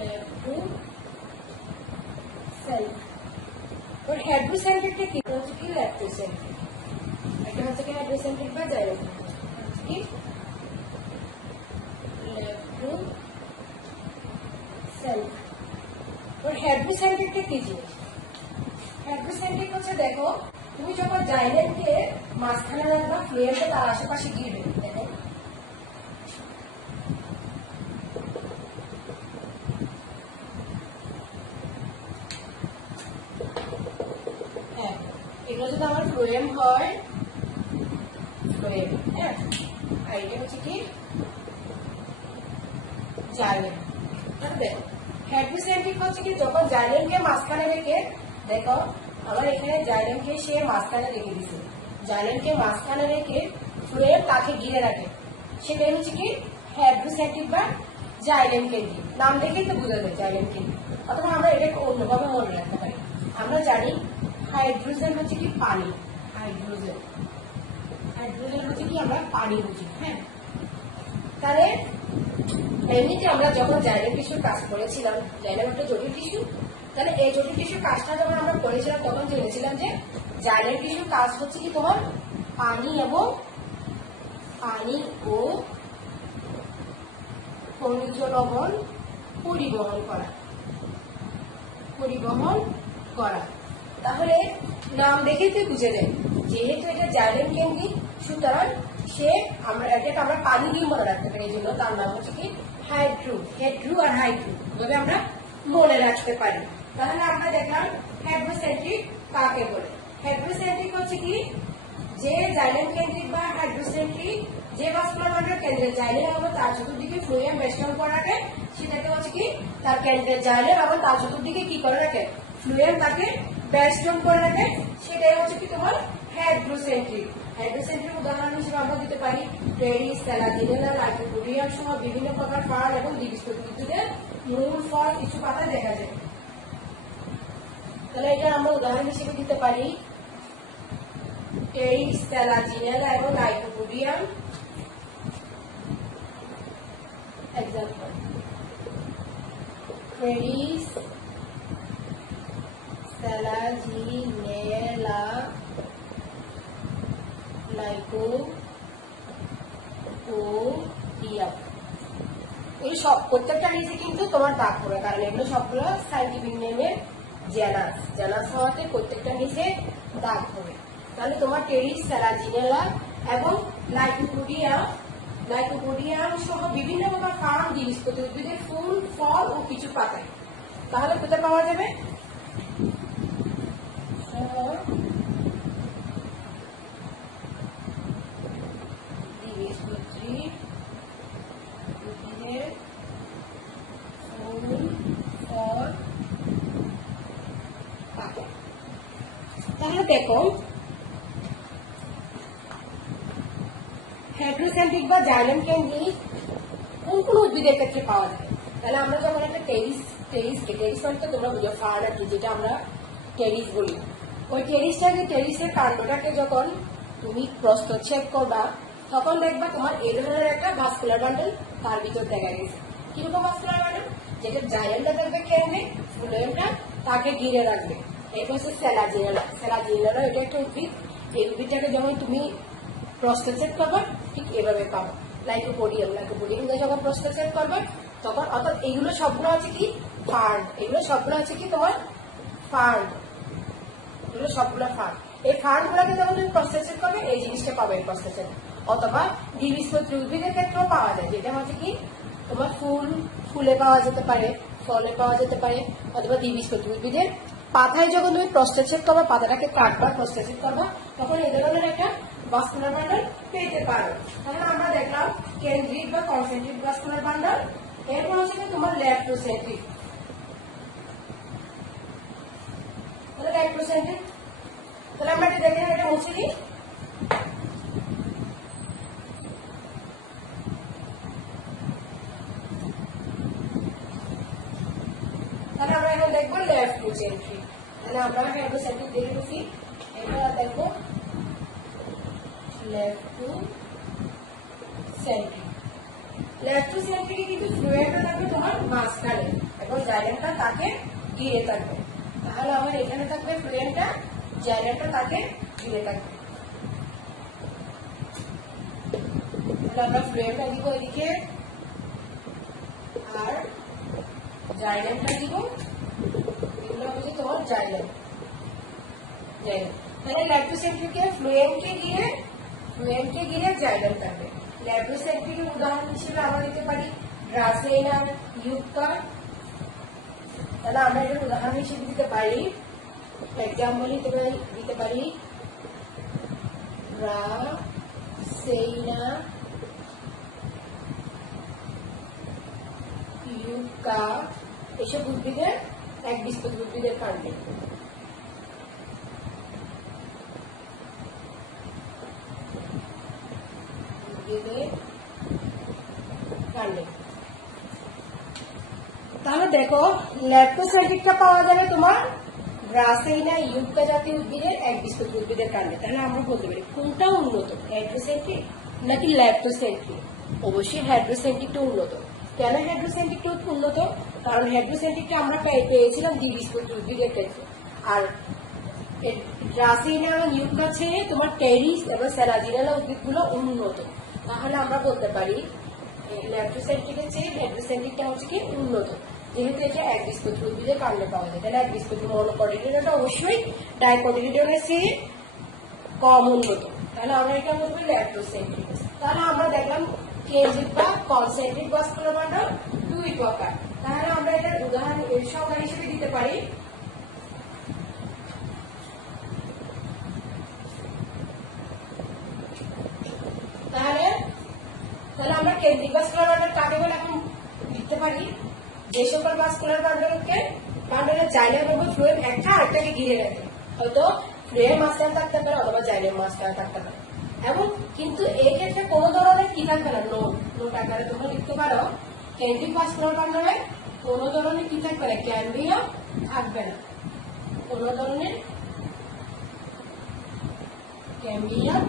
ল্যাপ্টোসেন্ট্রিক। হেড্রোসেন্ট্রিকটা কি হচ্ছে কি হাইড্রোসেন্ট্রিক, একটা হচ্ছে কি হাইড্রোসেন্ট্রিক বা জাইলেম কি লেফট টু সেন্টার। ওর হেড্রোসেন্ট্রিকটা কি জিনিস? হেড্রোসেন্ট্রিক হচ্ছে দেখো তুমি যখন জাইলেমকে মাঝখানে রাখবা ফ্লুয়েমটা তার আশেপাশে ঘিরবে, দেখো হ্যাঁ এগুলো যদি আমার ফ্লুয়েম হয়, ফ্লুয়েম হ্যাঁ, আর এটা হচ্ছে কি জাইলেম। দেখো হেড্রোসেন্ট্রিক হচ্ছে কি যখন জাইলেমকে মাঝখানে রেখে, দেখো আমার এখানে জাইলেমকে সে মাঝখানে রেখে দিছে, জাইলেমকে মাঝখানে রেখে ফ্লুয়েম তাকে ঘিরে রাখে, সেটাই হচ্ছে কি হেড্রোসেন্ট্রিক বা জাইলেম কেন্দ্রিক। নাম দেখেই তো বোঝা যায় জাইলেম কেন্দ্রিক। অথবা আমরা এটাকে অন্যভাবে মনে রাখতে পারি, আমরা জানি হাইড্রোজেন হচ্ছে কি পানি, হাইড্রোজেন, হাইড্রোজেন হচ্ছে কি আমরা পানি বুঝি। হ্যাঁ তাহলে এমনিতে আমরা যখন জাইলেম টিস্যুর কাজ করেছিলাম, জাইলেম একটা জটিল টিস্যু, তাহলে এই জটিল টিস্যুর কাজটা যখন আমরা করেছিলাম তখন জেনেছিলাম যে জাইলেম টিস্যুর কাজ হচ্ছে কি তোমার পানি এবং পানি ও খনিজ লবণ পরিবহন করা, পরিবহন করা। তাহলে নাম দেখে তুই বুঝে নেই যেহেতু এটা জাইলেম কেন্দ্রিক, সুতরাং সে আমরা এটাকে আমরা পানি দিয়ে মনে রাখতে পারি, এই জন্য তার নাম হচ্ছে কি হাইড্রো, হেড্রু আর হাইড্রু ভাবে আমরা মনে রাখতে পারি। তাহলে আমরা দেখলাম হেড্রোসেন্ট্রিক কাকে বলে। হেড্রোসেন্ট্রিক হচ্ছে কি যে জাইলেম কেন্দ্রিক বা হাইড্রোসেন্ট্রিক যে ভাস্কুলার বান্ডেল কেন্দ্রে জাইলেম এবং তার চতুর্দিকে ফ্লুয়েম বেষ্টন করে রাখে, সেটাকে হচ্ছে কি তার কেন্দ্রের জাইলেম এবং তার চতুর্দিকে কি করে রাখে ফ্লুয়েম তাকে বেষ্টন করে রাখে, সেটাই হচ্ছে কি তোমার হাইড্রোসেন্ট্রিক। হাইড্রোসেন্ট্রিক উদাহরণ হিসেবে আমরা দিতে পারি টেরিস, স্যালাজিনেলা, লাইকোপোডিয়াম সহ বিভিন্ন প্রকার ফার্ন এবং দ্বিবীজপত্রী উদ্ভিদের মূল, ফল, কিছু পাতা দেখা যায়। তাহলে এটা আমরা উদাহরণ হিসেবে দিতে পারি টেরিস, স্যালাজিনেলা এবং Lycopodium. Example Pteris, Selaginella, Lycopodium. এই সব প্রত্যেকটা নিচে কিন্তু তোমার দাগ পড়বে, কারণ এগুলো সবগুলো সাইন্টিফিক নেমের জেনাস, জেনাস হওয়াতে প্রত্যেকটা নিচে দাগ পড়বে। তাহলে তোমার টেরিস, স্যালাজিনেলা এবং লাইকোপোডিয়াম, লাইকোপোডিয়াম সহ বিভিন্ন প্রকার ফার্ন দ্বিবীজপত্রী উদ্ভিদের ফুল, ফল ও কিছু পাতা। তাহলে কোথায় পাওয়া যাবে? দ্বিবীজপত্রী উদ্ভিদের ফুল, ফল, পাতা। তাহলে দেখো হেড্রোসেন্ট্রিক বা জাইলেম কেন্দ্রিক কোন কোন উদ্ভিদের ক্ষেত্রে পাওয়া যায়। তাহলে আমরা যখন একটা টেরিস মানে তো তোমরা বুঝো ফার্ন আর কি, যেটা আমরা টেরিস বলি, ওই টেরিসের কাণ্ডটাকে যখন তুমি প্রস্থচ্ছেদ করবা তখন দেখবা তোমার এই ধরনের একটা ভাস্কুলার বান্ডেল তার ভিতর দেখা গেছে। কিরকম ভাস্কুলার বান্ডেল? যেটা জাইলেমটা থাকবে কেন্দ্রে, ফ্লুয়েমটা তাকে ঘিরে রাখবে। এটা হচ্ছে স্যালাজিনেলা। স্যালাজিনেলা এটা একটা উদ্ভিদ, এই উদ্ভিদটাকে যখন তুমি প্রস্থচ্ছেদ করবে ঠিক এভাবে পাবো। লাইকোপোডিয়াম, লাইকোপোডিয়ামকে যখন প্রস্থচ্ছেদ করবে তখন, অর্থাৎ এগুলো সবগুলো আছে কি ফার্ন, এগুলো সবগুলো আছে কি তোমার ফার্ন, এগুলো সবগুলো ফার্ন। এই ফার্ন গুলাকে যখন তুমি প্রস্থচ্ছেদ করবে এই জিনিসটা পাবে প্রস্থচ্ছেদ। অথবা দ্বিবীজপত্রী উদ্ভিদের ক্ষেত্রেও পাওয়া যায়, যেটা হচ্ছে কি তোমার ফুলে পাওয়া যেতে পারে, ফলে পাওয়া যেতে পারে, অথবা দ্বিবীজপত্রী উদ্ভিদের পাতায় যখন তুমি প্রস্থচ্ছেদ করবা, পাতাটাকে কাটবা, প্রস্থচ্ছেদ করবা, তখন এই ধরনের একটা ভাস্কুলার বান্ডল পেতে পারো। তাহলে আমরা দেখলাম কেন্দ্রিক বা কনসেন্ট্রিক ভাস্কুলার বান্ডল। এরপর হচ্ছে তোমার ল্যাক্টোসেন্ট্রিক। তাহলে ল্যাক্টোসেন্ট্রিক, তাহলে আমরা এটা দেখে এটা হচ্ছে কি তাহলে আমরা এখন দেখবো ল্যাক্টোসেন্ট্রিক। তাহলে আমরা ল্যাক্টোসেন্ট্রিক দেখে গেছি, এবার দেখবো ল্যাক্টোসেন্ট্রিক। ল্যাক্টোসেন্ট্রিকে কিন্তু ফ্লুয়েমটা থাকবে তোমার মাঝখানে এবং জাইলেমটা তাকে ঘিরে থাকবে। তাহলে আমার এখানে থাকবে ফ্লুয়েমটা, জাইলেমটা তাকে ঘিরে থাকবে। আমরা ফ্লুয়েমটা দিব এদিকে, আর জাইলেমটা দিব, এগুলো হচ্ছে তোমার জাইলেম। তাহলে ল্যাক্টোসেন্ট্রিকে ফ্লুয়েমকে ঘিরে জাইলেম থাকবে। ল্যাক্টোসেন্ট্রিকের উদাহরণ হিসেবে আমরা দিতে পারি ড্রাসেইনা, ইউক্কা। তাহলে আমরা এটার উদাহরণ হিসেবে দিতে পারি, এক্সাম্পল দিতে পারি ড্রাসেইনা, ইউক্কা, এসব উদ্ভিদের একবীজপত্রী উদ্ভিদের কাণ্ডে। তাহলে দেখো ল্যাক্টোসেন্ট্রিকটা পাওয়া যাবে তোমার ড্রাসেইনা, ইউক্কা জাতীয় উদ্ভিদের একবীজপত্রী উদ্ভিদের কাণ্ডে। তাহলে আমরা বলতে পারি কোনটা উন্নত, হাইড্রোসেন্ট্রিক নাকি ল্যাক্টোসেন্ট্রিক? অবশ্যই হাইড্রোসেন্ট্রিকটা উন্নত। কেন হাইড্রোসেন্ট্রিকটা উন্নত? কারণ হাইড্রোসেন্ট্রিকটা আমরা পেয়েছিলাম দ্বিবীজপত্রী উদ্ভিদের ক্ষেত্রে, আর ড্রাসেইনা, ইউক্কা ছেড়ে তোমার টেরিস এবং সেলাজিনালা উদ্ভিদগুলো উন্নত। তাহলে আমরা বলতে পারি ল্যাক্টোসেন্ট্রিকের চেয়ে হাইড্রোসেন্ট্রিকটা হচ্ছে কি উন্নত, যেহেতু এটা একবীজপত্রী উদ্ভিদের কাণ্ডে পাওয়া যায়। তাহলে একবীজপত্রী মনোকটিলিডনটা অবশ্যই ডাইকটিলিডনের চেয়ে কম উন্নত। তাহলে আমরা এটা বলবো ল্যাক্টোসেন্ট্রিক। তাহলে আমরা দেখলাম কেন্দ্রিক বা কনসেন্ট্রিক ভাস্কুলার বান্ডল দুই প্রকার। তাহলে আমরা এটার উদাহরণ সংজ্ঞা হিসেবে দিতে পারি তাহলে আমরা কেন্দ্রিক ভাস্কুলার বান্ডল কাকে বলে এখন লিখতে পারি, যে সকল ভাস্কুলার বান্ডলের জাইলেম এবং ফ্লুয়েম একটা আরেকটাকে ঘিরে রাখে। হয়তো ফ্লুয়েম মাঝখানে থাকতে পারে অথবা জাইলেম মাঝখানে থাকতে পারে, এবং কিন্তু এই ক্ষেত্রে কোন ধরনের কি থাকবে না, নোট আকারে তোমরা লিখতে পারো কেন্দ্রিক ভাস্কুলার বান্ডলে কোন ধরনের কি থাকবে না, ক্যাম্বিয়াম থাকবে না, কোন ধরনের ক্যাম্বিয়াম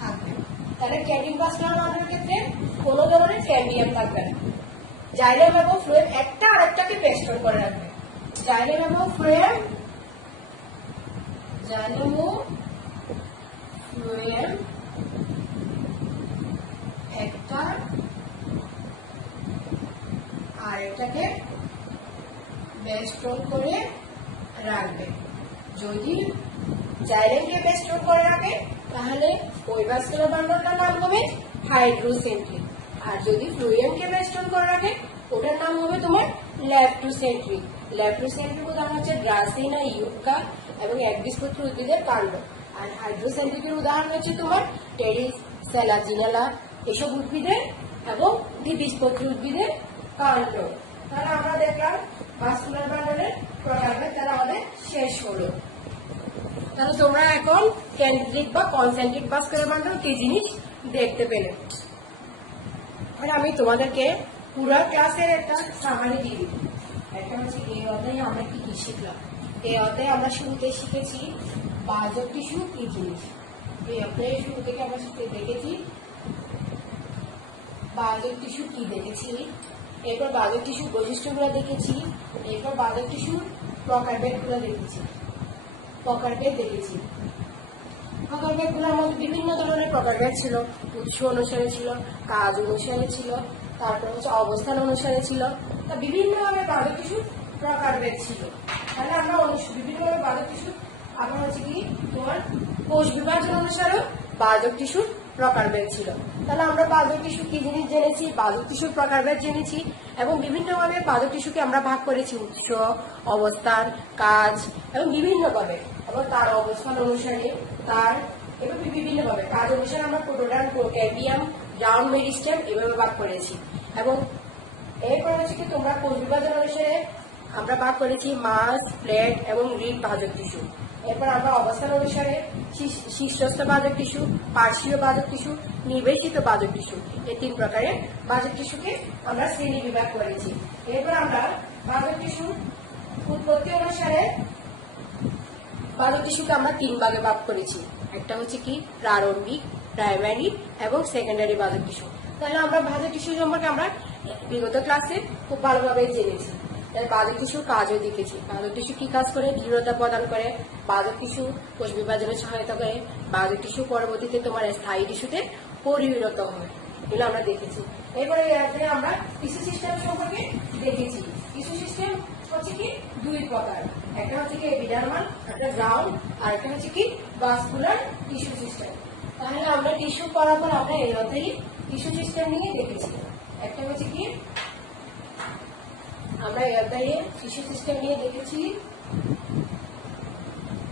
থাকবে না। তাহলে কেন্দ্রিক ভাস্কুলার বান্ডলের ক্ষেত্রে কোন ধরনের ক্যাম্বিয়াম থাকবে না। জাইলেম এবং ফ্লুয়েম একটা আরেকটাকে বেষ্টন করে রাখবে। জাইলেম এবং ফ্লুয়েম একটা আরেকটাকে বেষ্টন করে রাখবে। যদি জাইলেমকে বেষ্টন করে রাখে তাহলে ওই ভাস্কুলার বান্ডলটার নাম হবে হাইড্রোসেন্ট্রিক, আর যদি ফ্লুয়েমকে বেষ্টন করে রাখে ওটার নাম হবে তোমার ল্যাক্টোসেন্ট্রিক। ল্যাক্টোসেন্ট্রিক উদাহরণ হচ্ছে ড্রাসেইনা, ইউক্কা এবং একবীজপত্রী উদ্ভিদের কাণ্ড। আর হাইড্রোসেন্ট্রিকের উদাহরণ হচ্ছে তোমার টেরিস, সেলাজিনালা এসব উদ্ভিদের এবং দ্বিবীজপত্রী উদ্ভিদের কাণ্ড। তাহলে আমরা দেখলাম ভাস্কুলার বান্ডলের প্রকারভেদ, তাহলে আমাদের শেষ হলো। তাহলে তোমরা এখন কেন্দ্রিক বা কনসেন্ট্রিক ভাস্কুলার বান্ডল কি জিনিস দেখতে পেলে। আর আমি তোমাদেরকে পুরো ক্লাসের একটা সামারি দিয়ে দিব। একটা হচ্ছে এই অধ্যায়ে আমরা কি কি শিখলাম। এই অধ্যায়ে আমরা শুরুতে শিখেছি বাজক টিস্যু কি জিনিস। এই অধ্যায়ে শুরু থেকে আমরা দেখেছি বাজক টিস্যু কি দেখেছি, এরপর বাজক টিস্যুর বৈশিষ্ট্যগুলো দেখেছি, এরপর বাজক টিস্যুর প্রকারভেদগুলো দেখেছি। প্রকারভেদগুলোর মধ্যে বিভিন্ন ধরনের প্রকারভেদ ছিল, উৎস অনুসারে ছিল, কাজ অনুসারে ছিল, তারপর হচ্ছে অবস্থান অনুসারে ছিল, তা বিভিন্নভাবে বাজক টিস্যুর প্রকারভেদ ছিল। তাহলে আমরা বিভিন্নভাবে বাজক টিস্যুর আবার হচ্ছে কি তোমার কোষ বিভাজন অনুসারেও বাজক টিস্যুর প্রকারভেদ ছিল। তাহলে আমরা বাজক টিস্যু কি জিনিস জেনেছি, বাজক টিস্যুর প্রকারভেদ জেনেছি, এবং বিভিন্নভাবে বাজক টিস্যুকে আমরা ভাগ করেছি উৎস, অবস্থান, কাজ এবং বিভিন্নভাবে, এবং তার অবস্থান অনুসারে তার এবং বিভিন্নভাবে কাজ অনুসারে আমরা প্রোটোডার্ম, ক্যাম্বিয়াম, গ্রাউন্ড মেরিস্টেম এভাবে ভাগ করেছি। এবং এরপর হচ্ছে কি তোমরা কোষ বিভাজন অনুসারে আমরা ভাগ করেছি মাস, প্লেট এবং রিড বাজক টিস্যু। এরপর আমরা অবস্থান অনুসারে শীর্ষস্থ বাজক টিস্যু, পার্শ্বীয় বাজক টিস্যু, নিবেশিত বাজক টিস্যু, এই তিন প্রকারের বাজক টিস্যুকে আমরা শ্রেণী বিভাগ করেছি। এরপর আমরা বাজক টিস্যুর উৎপত্তি অনুসারে বাজক টিস্যুকে আমরা তিন ভাগে ভাগ করেছি। একটা হচ্ছে কি প্রারম্ভিক, প্রাইমারি এবং সেকেন্ডারি বাজক টিস্যু। তাহলে আমরা বাজক টিস্যু সম্পর্কে আমরা বিগত ক্লাসে খুব ভালোভাবে জেনেছি। বাজক টিস্যুর কাজও দেখেছি। বাজক টিস্যু কি কাজ করে? দৃঢ়তা প্রদান করে। বাজক টিস্যু কোষ বিভাজনে সহায়তা করে। বাজক টিস্যু পরবর্তীতে তোমার স্থায়ী টিস্যুতে পরিণত হয়, এগুলো আমরা দেখেছি। এরপরে আমরা টিস্যু সিস্টেম সম্পর্কে দেখেছি। টিস্যু সিস্টেম হচ্ছে কি দুই প্রকার, একটা হচ্ছে কি এপিডার্মাল, একটা গ্রাউন্ড, আর একটা হচ্ছে কি ভাস্কুলার টিস্যু সিস্টেম। তাহলে আমরা টিস্যু পড়ার পর আমরা এই অধ্যায়ে টিস্যু সিস্টেম নিয়ে দেখেছি। একটা হচ্ছে কি আমরা এই অধ্যায়ে টিস্যু সিস্টেম নিয়ে দেখেছি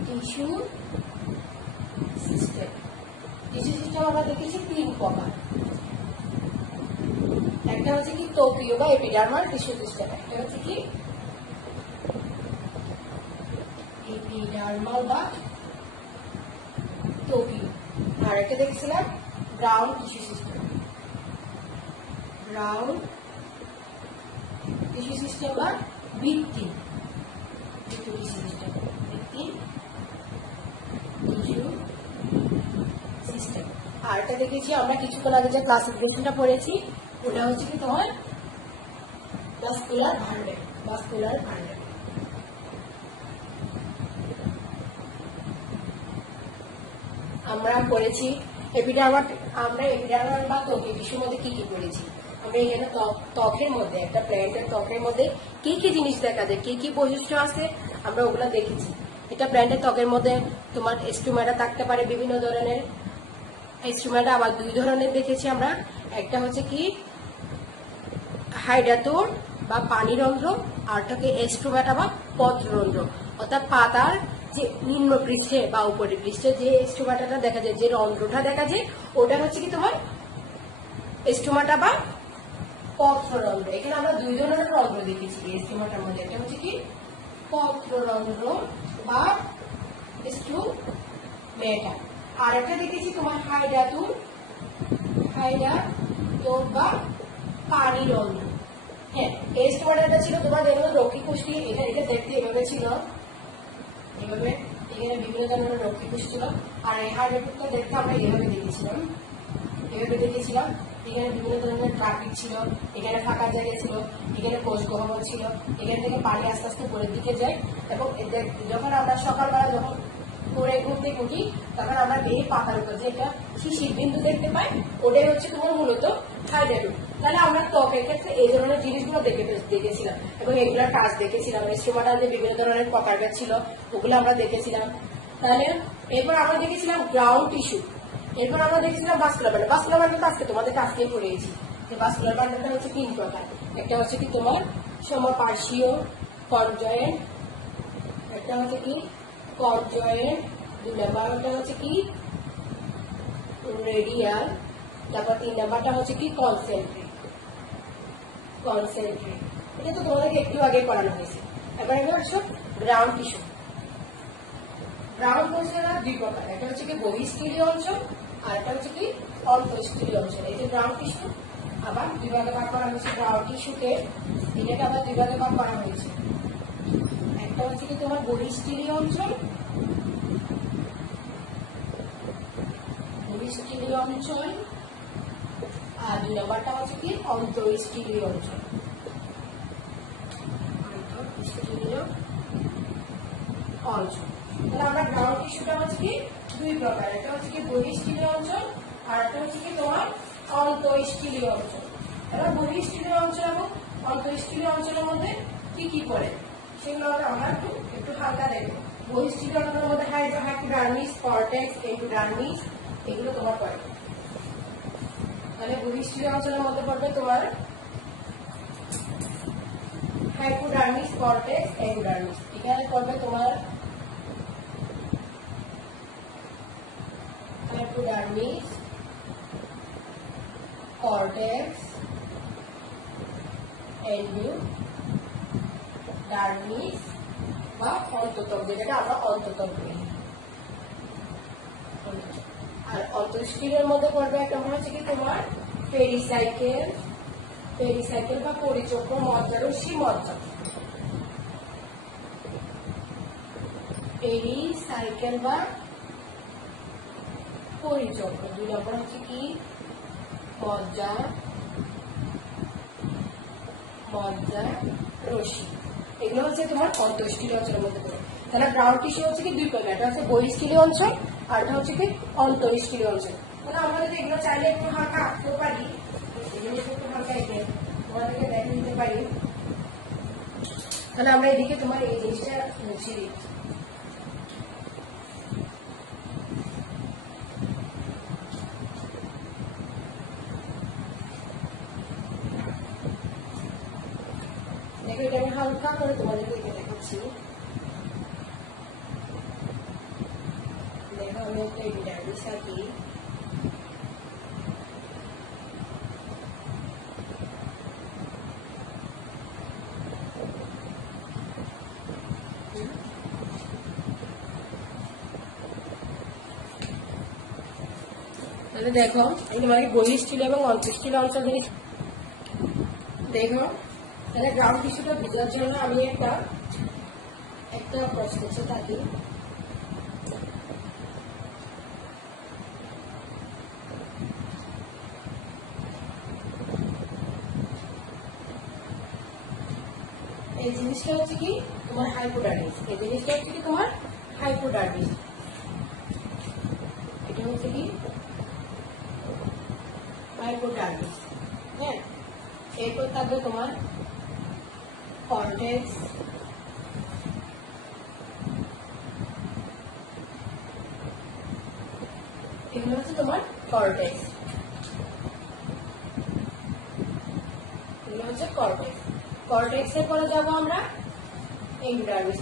টিস্যু সিস্টেম। টিস্যু সিস্টেম আমরা দেখেছি তিন প্রকার, একটা হচ্ছে কি ত্বকীয় বা এপিডার্মাল টিস্যু সিস্টেম, একটা হচ্ছে কি এপিডার্মাল বা ত্বকীয়, আর একটা দেখছিলাম ground tissue system. Ground tissue system বা ভিত্তি টিস্যু সিস্টেম, ভিত্তি টিস্যু সিস্টেম। আর একটা দেখেছি আমরা কিছুক্ষণ আগে যে ক্লাসিফিকেশনটা পড়েছি, ওটা হচ্ছে কি তোমার ভাস্কুলার ভান্ডেল। ভাস্কুলার ভান্ডেল আমরা পড়েছি এপিডার্মাল। আমরা এপিডার্মাল বা ত্বকীয় টিস্যুর মধ্যে কি কি পড়েছি? আমরা এখানে ত্বকের মধ্যে, একটা প্ল্যান্টের ত্বকের মধ্যে কি কি জিনিস দেখা যায়, কি কি বৈশিষ্ট্য আছে, আমরা ওগুলা দেখেছি। এটা প্ল্যান্টের ত্বকের মধ্যে তোমার স্ট্রোমাটা থাকতে পারে বিভিন্ন ধরনের। স্ট্রোমাটা আবার দুই ধরনের দেখেছি আমরা, একটা হচ্ছে কি হাইড্রাটোর বা পানিরন্ধ্র, আরটাকে স্ট্রোমাটা বা পত্ররন্ধ্র, অর্থাৎ পাতার যে নিম্ন পৃষ্ঠে বা উপরের পৃষ্ঠে যে স্ট্রোমাটাটা দেখা যায়, যে রন্ধ্রটা দেখা যায়, ওটা হচ্ছে কি তোমার স্ট্রোমাটা বা পত্ররন্ধ্র। এখানে আমরা দুই ধরনের রন্ধ্র দেখেছি স্ট্রোমাটার মধ্যে, একটা হচ্ছে কি পত্ররন্ধ্র বা স্ট্রোমেটা, আর একটা দেখেছি তোমার হাইড্রাটোর বা পানিরন্ধ্র। হ্যাঁ, এই স্ট্রোমাটাটা ছিল তোমার যেগুলো রক্ষী কুষ্টি, এটা দেখতে এভাবে ছিল, এভাবে এখানে বিভিন্ন ধরনের রক্ষী কুষ্টি ছিল। আর এই হাইড্রাটোরটা দেখতে আমরা এভাবে দেখেছিলাম, এখানে বিভিন্ন ধরনের ট্রাফিক ছিল, এখানে ফাঁকা জায়গা ছিল, এখানে কোষ গহ্বর ছিল, এখান থেকে পানি আস্তে আস্তে উপরের দিকে যায়। এবং যখন আমরা সকালবেলা যখন করে ঘুম থেকে উঠি, তখন আমরা এই পাতার উপর যে একটা শিশির বিন্দু দেখতে পাই, ওটাই হচ্ছে তোমার মূলত হাইড্রাটোর। তাহলে আমরা ত্বকের ক্ষেত্রে এই ধরনের জিনিসগুলো দেখেছিলাম এবং এগুলোর কাজ দেখেছিলাম। স্ট্রোমাটা যে বিভিন্ন ধরনের প্রকারভেদ ছিল, ওগুলো আমরা দেখেছিলাম। তাহলে এরপর আমরা দেখেছিলাম গ্রাউন্ড টিস্যু, এরপর আমরা দেখেছিলাম ভাস্কুলার বান্ডেল। ভাস্কুলার বান্ডেল আজকে তোমাদের কাজকে পড়িয়েছি যে ভাস্কুলার বান্ডেলটা হচ্ছে তিন প্রকার, একটা হচ্ছে কি তোমার সমপার্শ্বীয় কনজয়েন্ট, একটা হচ্ছে কি কনজয়েন্ট, দুই নাম্বারটা হচ্ছে কি রেডিয়াল, তারপর তিন নাম্বারটা হচ্ছে কি কনসেন্ট্রিক। এটা তো তোমাদেরকে একটু আগে পড়ানো হয়েছে। এবার হচ্ছে গ্রাউন্ড টিস্যু। গ্রাউন্ড টিস্যুটা দুই প্রকার, একটা হচ্ছে কি বহিঃস্থলীয় অঞ্চল, আর একটা হচ্ছে কি অন্তঃস্থলীয় অঞ্চল। এই যে গ্রাউন্ড টিস্যু আবার দুই ভাগে ভাগ করা হয়েছে, গ্রাউন্ড টিস্যুকে এটাকে আবার দুই ভাগে ভাগ করা হয়েছে, একটা হচ্ছে কি তোমার বহিঃস্থলীয় অঞ্চল, আর দুই নম্বরটা হচ্ছে কি অন্তঃস্থলীয় অঞ্চল। তাহলে আমরা গ্রাউন্ড টিস্যুটা হচ্ছে কি দুই প্রকার, একটা হচ্ছে কি বহিঃস্থলীয় অঞ্চল, আর একটা হচ্ছে কি তোমার অন্তঃস্থলীয় অঞ্চল। এবার বহিঃস্থলীয় অঞ্চল এবং অন্তঃস্থলীয় অঞ্চলের মধ্যে কি কি পড়ে সেগুলো আমরা একটু হালকা দেখবো। বহিঃস্থলীয় অঞ্চলের মধ্যে হাইপোডার্মিস, কর্টেক্স, এন্ডোডার্মিস, এগুলো তোমার পড়ে। তাহলে বহিঃস্থলীয় অঞ্চলের মধ্যে পড়বে তোমার হাইপোডার্মিস, কর্টেক্স, এন্ডোডার্মিস। এখানে পড়বে তোমার হাইপোডার্মিস, কর্টেক্স, এন্ডোডার্মিস বা অন্তঃত্বক, যেটাকে আমরা অন্তঃত্বক বলি। আর অন্তঃস্থলীয়ের মধ্যে পড়বে একটা হচ্ছে কি তোমার পেরিসাইকেল বা পরিচক্র মজ্জা, রশ্মি মজ্জা। পেরিসাইকেল বা পরিচক্র। দুই নম্বর হচ্ছে কি মজ্জা রশ্মি। এগুলো হচ্ছে তোমার অন্তঃস্থলীয় অঞ্চলের মধ্যে পড়ে। তাহলে গ্রাউন্ড টিস্যু হচ্ছে কি দুই প্রকার, এটা হচ্ছে বহিঃস্থলীয় অঞ্চল আর এটা হচ্ছে কি অন্তঃস্থলীয় অঞ্চল। তাহলে আমরা যদি এগুলো চাইলে একটু হালকা আঁকতে পারি, এগুলো একটু হালকা এঁকে তোমাদেরকে দেখে নিতে পারি, তাহলে আমরা এদিকে তোমার এই জিনিসটা মুছে দিই। দেখো এটা আমি হালকা করে তোমাদেরকে এঁকে দেখাচ্ছি। দেখো আমি একটা এপিডার্মিস আঁকি। তাহলে দেখো আমি তোমাকে বহিঃস্থলীয় এবং অন্তঃস্থলীয় অঞ্চল দেখো। তাহলে গ্রাউন্ড টিস্যুটা বোঝার জন্য আমি একটা প্রশ্ন থাকি। এই জিনিসটা হচ্ছে কি তোমার হাইপোডার্মিস, এই জিনিসটা হচ্ছে কি তোমার হাইপোডার্মিস, এটা হচ্ছে কি হাইপোডার্মিস। হ্যাঁ, এরপর থাকবে তোমার কর্টেক্স, এগুলো হচ্ছে তোমার কর্টেক্স, এগুলো হচ্ছে কর্টেক্স। কর্টেক্সের পরে যাবো আমরা এন্ডোডার্মিস।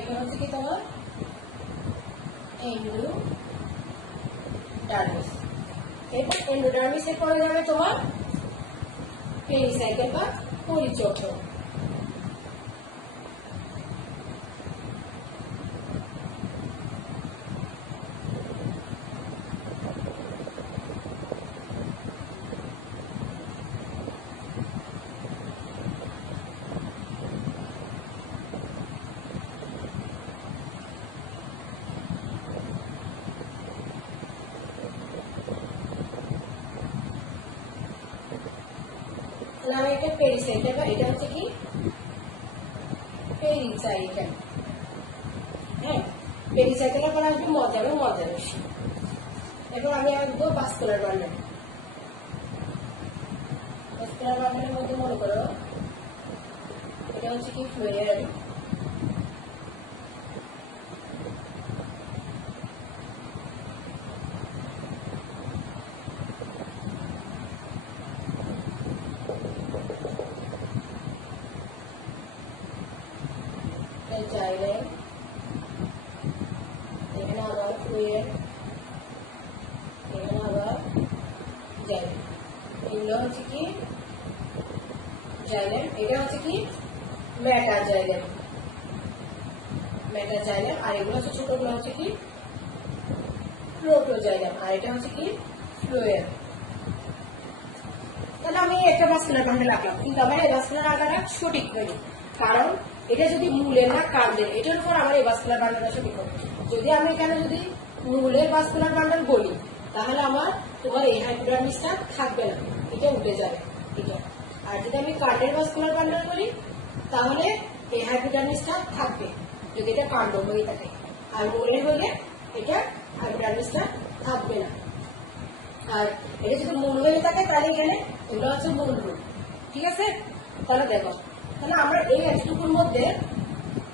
এখানে হচ্ছে কি তোমার এন্ডোডার্মিস। এরপর এন্ডোডার্মিসের পরে যাবে তোমার পেরিসাইকেল বা পরিচক্র। আমি একটা পেরিসাইকেল বা এটা হচ্ছে কি পেরিসাইকেল। হ্যাঁ, পেরিসাইকেলের পরে আসবে মজা বেশি। এরপর আমি আসবো ভাস্কুলার বান্ডল। ভাস্কুলার বান্ডলের মধ্যে মনে করো এটা হচ্ছে কি ফ্লুয়েড, জাইলেম, এখানে আবার ফ্লুয়েড, এখানে আবার জাইলেম। এগুলো হচ্ছে কি জাইলেম, এটা হচ্ছে কি মেটাজাইলেম, মেটাজাইলেম। আর এগুলো হচ্ছে ছোটগুলো হচ্ছে কি প্রোটোজাইলেম, আর এটা হচ্ছে কি ফ্লুয়েড। তাহলে আমি একটা ভাস্কুলার বান্ডল আঁকলাম, কিন্তু আমার এই ভাস্কুলার আঁকাটা সঠিক হয়নি, কারণ এটা যদি মূলের না কাণ্ডের, এটার উপর আমার এই ভাস্কুলার বান্ডলটা সঠিক হবে। যদি আমি এখানে যদি মূলের ভাস্কুলার বান্ডল বলি, তাহলে আমার তোমার এই হাইপোডার্মিসটা থাকবে না, এটা উঠে যাবে, ঠিক আছে। আর যদি আমি কাণ্ডের ভাস্কুলার বান্ডল বলি, তাহলে এই হাইপোডার্মিসটা থাকবে যদি এটা কাণ্ড হয়ে থাকে। আর মূলের হলে এটা হাইপোডার্মিসটা থাকবে না। আর এটা যদি মূল হয়ে থাকে তাহলে এখানে এগুলো হচ্ছে মূল রূপ, ঠিক আছে। তাহলে দেখো, তাহলে আমরা এই এতটুকুর মধ্যে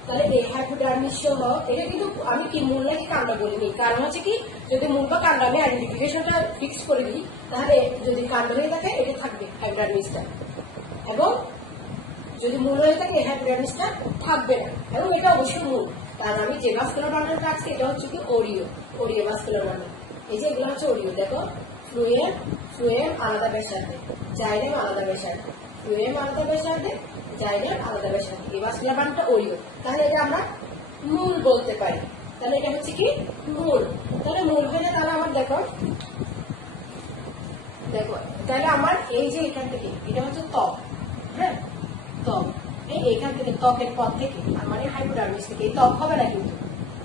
তাহলে এই হাইপোডার্মিস সহ এটা কিন্তু আমি কি মূল নাকি কাণ্ড বলিনি, কারণ হচ্ছে কি যদি মূল বা কাণ্ড আমি আইডেন্টিফিকেশনটা ফিক্স করে দিই, তাহলে যদি কাণ্ড হয়ে থাকে এটা থাকবে হাইপোডার্মিসটা, এবং যদি মূল হয়ে থাকে এই হাইপোডার্মিসটা থাকবে না, এবং এটা অবশ্যই মূল। কারণ আমি যে ভাস্কুলার বান্ডলটা আছি এটা হচ্ছে কি ওরিও ভাস্কুলার বান্ডল। এই যে এগুলো হচ্ছে ওরিও, দেখো ফ্লুয়েম আলাদা ব্যাসার্ধে, জাইলেম আলাদা ব্যাসার্ধে, ফ্লুয়েম আলাদা ব্যাসার্ধে, জাইলেম আলাদা ব্যাসার্ধে, এই ভাস্কুলার বান্ডলটা ওরিও। তাহলে এটা আমরা মূল বলতে পারি, তাহলে এটা হচ্ছে কি মূল। তাহলে মূল হলে তাহলে আমার দেখো দেখো তাহলে আমার এই যে এখান থেকে এটা হচ্ছে ত্বক, হ্যাঁ ত্বক, এইখান থেকে ত্বকের পর থেকে মানে হাইপোডার্মিস থেকে এই ত্বক হবে না কিন্তু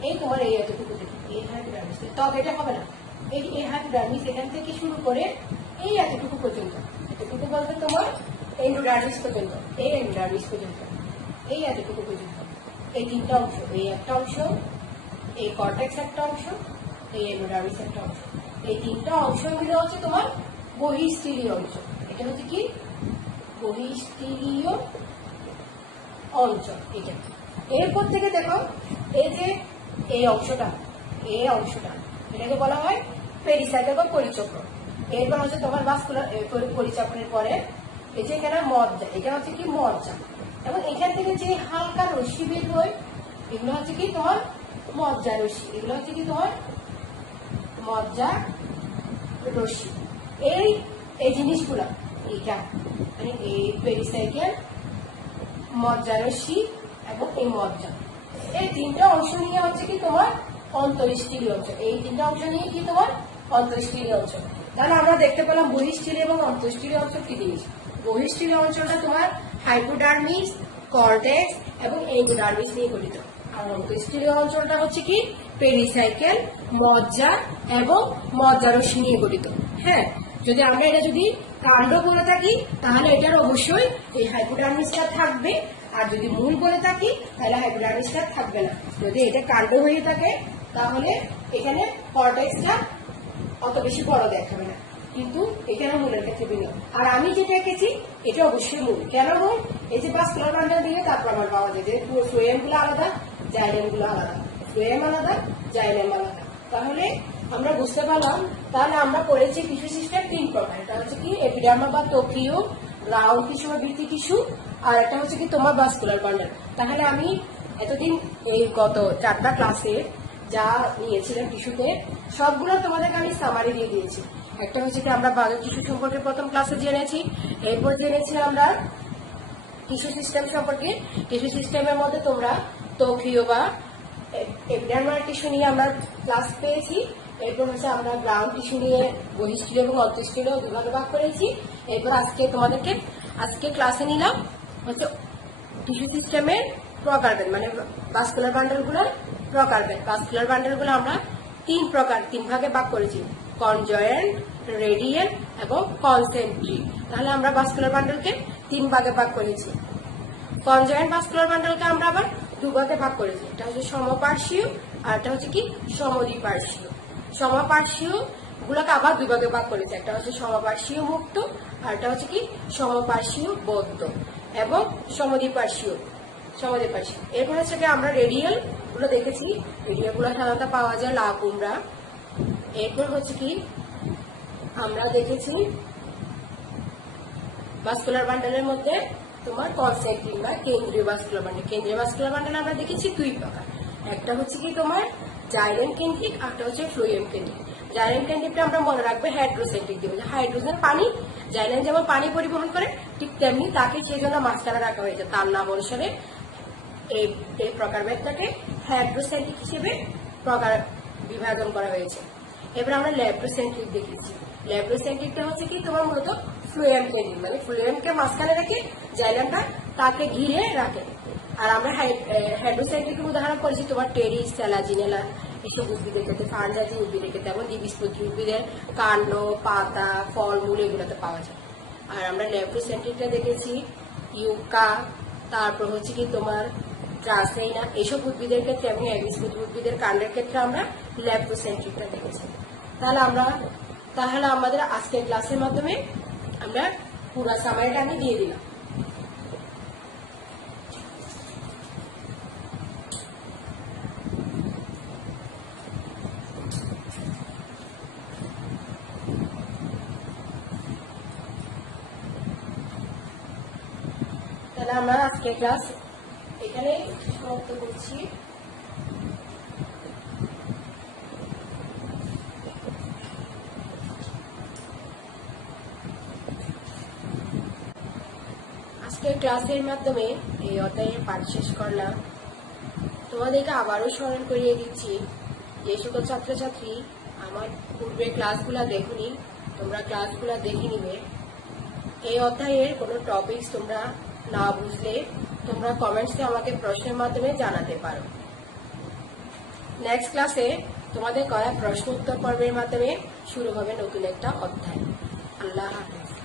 এই তোমার এই এতটুকু থেকে এই হাইপোডার্মিস থেকে ত্বক এটা হবে না, এই হাইপোডার্মিস এখান থেকে শুরু করে এই এতটুকু পর্যন্ত, এতটুকু বলতে তোমার এন্ডোডার্মিস পর্যন্ত, এই এন্ডোডার্মিস পর্যন্ত, এই এতটুকু পর্যন্ত, এই তিনটা অংশ, এই একটা অংশ, এই কর্টেক্স একটা অংশ, এই এন্ডোডার্মিস একটা অংশ, এই তিনটা অংশ মিলে হচ্ছে তোমার বহিঃস্থিরীয় অংশ। এটা হচ্ছে কি বহিঃস্থিরীয় অঞ্চল। এটা এরপর থেকে দেখো এই যে এই অংশটা, এই অংশটা এটাকে বলা হয় পেরিসাইকেল বা পরিচক্র। এরপর হচ্ছে তোমার ভাস্কুলার পরিচক্রের পরে এই যে এখানে মজ্জা, এটা হচ্ছে কি মজ্জা, এবং এখান থেকে যে হালকা রশ্মি বের হয় এগুলো হচ্ছে কি তোমার মজ্জা রশ্মি, এগুলো হচ্ছে কি তোমার মজ্জা রশ্মি। এই এই জিনিসগুলা এইটা মানে এই পেরিসাইকেল, মজ্জা রশ্মি এবং এই মজ্জা, এই তিনটা অংশ নিয়ে হচ্ছে কি তোমার অন্তঃস্থিরীয় অঞ্চল। এই তিনটা অংশ নিয়ে কি তোমার অন্তঃস্থিরীয় অঞ্চল। তাহলে আমরা দেখতে পেলাম বহিঃস্থিরীয় এবং অন্তঃস্থিরীয় অঞ্চল কি জিনিস। বহিঃস্থিরীয় অঞ্চলটা তোমার হাইপোডার্মিস, কর্টেক্স এবং এন্ডোডার্মিস নিয়ে গঠিত, আর অন্তঃস্থিরীয় অঞ্চলটা হচ্ছে কি পেরিসাইকেল, মজ্জা এবং মজ্জা রশ্মি নিয়ে গঠিত। হ্যাঁ, যদি আমরা এটা যদি কাণ্ড বলে থাকি তাহলে এটার অবশ্যই এই হাইপোডার্মিসটা থাকবে, আর যদি মূল বলে থাকি তাহলে হাইপোডার্মিসটা থাকবে না। যদি এটা কাণ্ড হয়ে থাকে তাহলে এখানে কর্টেক্সটা অত বেশি বড় দেখাবে না, কিন্তু এখানে মূলের ক্ষেত্রে ভিন্ন। আর আমি যেটা এঁকেছি এটা অবশ্যই মূল। কেন মূল? এই যে ভাস্কুলার বান্ডেল দিয়ে তার প্রমাণ পাওয়া যায় যে ফ্লোয়েম গুলো আলাদা, জাইলেম গুলো আলাদা, ফ্লোয়েম আলাদা, জাইলেম আলাদা। তাহলে আমরা বুঝতে পারলাম, তাহলে আমরা পড়েছি টিস্যু সিস্টেম তিন প্রকার। এটা হচ্ছে কি এপিডার্মা বা ত্বকীয়, গ্রাউন্ড টিস্যু বা ভিত্তি টিস্যু, আর একটা হচ্ছে কি তোমার ভাস্কুলার বান্ডেল। তাহলে আমি এতদিন এই গত 4টা ক্লাসে যা নিয়েছিলাম টিস্যুতে সবগুলো তোমাদেরকে আমি সামারি দিয়ে দিয়েছি। একটা হচ্ছে কি আমরা বায়ো টিস্যু সম্পর্কে প্রথম ক্লাসে জেনেছি, এরপর জেনেছি আমরা টিস্যু সিস্টেম সম্পর্কে। টিস্যু সিস্টেমের মধ্যে তোমরা ত্বকীয় বা এপিডার্মাল টিস্যু নিয়ে আমরা ক্লাস পেয়েছি। এরপর হচ্ছে আমরা গ্রাউন্ড টিস্যু নিয়ে বহিঃস্থিরীয় এবং অন্তঃস্থিরীয় দুভাগে ভাগ করেছি। এরপর আজকে তোমাদেরকে আজকে ক্লাসে নিলাম হচ্ছে টিস্যু সিস্টেমের প্রকারভেদ, মানে ভাস্কুলার বান্ডেল গুলোর প্রকারভেদ। ভাস্কুলার বান্ডেল গুলো আমরা তিন ভাগে ভাগ করেছি, কনজয়েন্ট, রেডিয়াল এবং কনসেন্ট্রিক। তাহলে আমরা ভাস্কুলার বান্ডেলকে 3 ভাগে ভাগ করেছি। কনজয়েন্ট ভাস্কুলার বান্ডেলকে আমরা আবার 2 ভাগে ভাগ করেছি, এটা হচ্ছে সমপার্শ্বীয় আর এটা হচ্ছে কি সমদ্বিপার্শ্বীয়। সমপার্শ্বীয় গুলোকে আবার 2 ভাগে ভাগ করেছি, একটা হচ্ছে সমপার্শ্বীয় মুক্ত আর এটা হচ্ছে কি সমপার্শ্বীয় বদ্ধ এবং সমদ্বিপার্শ্বীয়। এরপর হচ্ছে কি আমরা রেডিয়াল গুলো দেখেছি, রেডিয়াল গুলো সাধারণত পাওয়া যায় লাউ কুমড়া। এরপর হচ্ছে কি আমরা দেখেছি ভাস্কুলার বান্ডেলের মধ্যে তোমার কনসেন্ট্রিক বা কেন্দ্রীয় ভাস্কুলার বান্ডেল। কেন্দ্রীয় ভাস্কুলার বান্ডেল আমরা দেখেছি 2 প্রকার, একটা হচ্ছে কি তোমার জাইলেম কেন্দ্রিক আর একটা হচ্ছে ফ্লোয়েম কেন্দ্রিক। জাইলেম কেন্দ্রিকটা আমরা মনে রাখবো হাইড্রোসেন্ট্রিক দিয়ে, হাইড্রোজেন পানি, জাইলেম যেমন পানি পরিবহন করে ঠিক তেমনি তাকে সেই জন্য মাঝখানে রাখা হয়েছে, তার নাম অনুসারে এই প্রকারভেদটাকে হাইড্রোসেন্ট্রিক হিসেবে প্রকার বিভাজন করা হয়েছে। এবার আমরা ল্যাব্রোসেন্ট্রিক দেখেছি। ল্যাব্রোসেন্ট্রিকটা হচ্ছে কি তোমার মূলত ফ্লোয়েম কেন্দ্রিক, মানে ফ্লোয়েমকে মাঝখানে রেখে জাইলেমটা তাকে ঘিরে রাখে। আর আমরা হাইড্রোসেন্ট্রিকের উদাহরণ করেছি তোমার টেরিস, স্যালাজিনেলা এসব উদ্ভিদের ক্ষেত্রে, ফার্ন জাতীয় উদ্ভিদের ক্ষেত্রে, এবং দ্বিবীজপত্রী উদ্ভিদের কাণ্ড, পাতা, ফলমূল এগুলোতে পাওয়া যায়। আর আমরা ল্যাব্রোসেন্ট্রিকটা দেখেছি ইউকা, তারপর হচ্ছে কি তোমার ট্রাসেইনা এসব উদ্ভিদের ক্ষেত্রে এবং একবীজপত্রী উদ্ভিদের কাণ্ডের ক্ষেত্রে আমরা ল্যাব্রোসেন্ট্রিকটা দেখেছি। তাহলে আমাদের আজকের ক্লাসের মাধ্যমে আমরা পুরো সামারিটা আমি দিয়ে দিলাম। তাহলে আমরা আজকের ক্লাস এখানে সমাপ্ত করছি। আজকের ক্লাসের মাধ্যমে এই অধ্যায়ের পাঠ শেষ করলাম। তোমাদেরকে আবারও স্মরণ করিয়ে দিচ্ছি যে সকল ছাত্রছাত্রী আমার পূর্বের ক্লাসগুলা দেখুনি, তোমরা ক্লাসগুলা দেখে নিবে। এই অধ্যায়ের কোনো টপিকস তোমরা না বুঝলে তোমরা কমেন্টসে আমাকে প্রশ্নের মাধ্যমে জানাতে পারো। নেক্সট ক্লাসে তোমাদের করা প্রশ্ন উত্তর পর্বের মাধ্যমে শুরু হবে নতুন একটা অধ্যায়। আল্লাহ হাফেজ।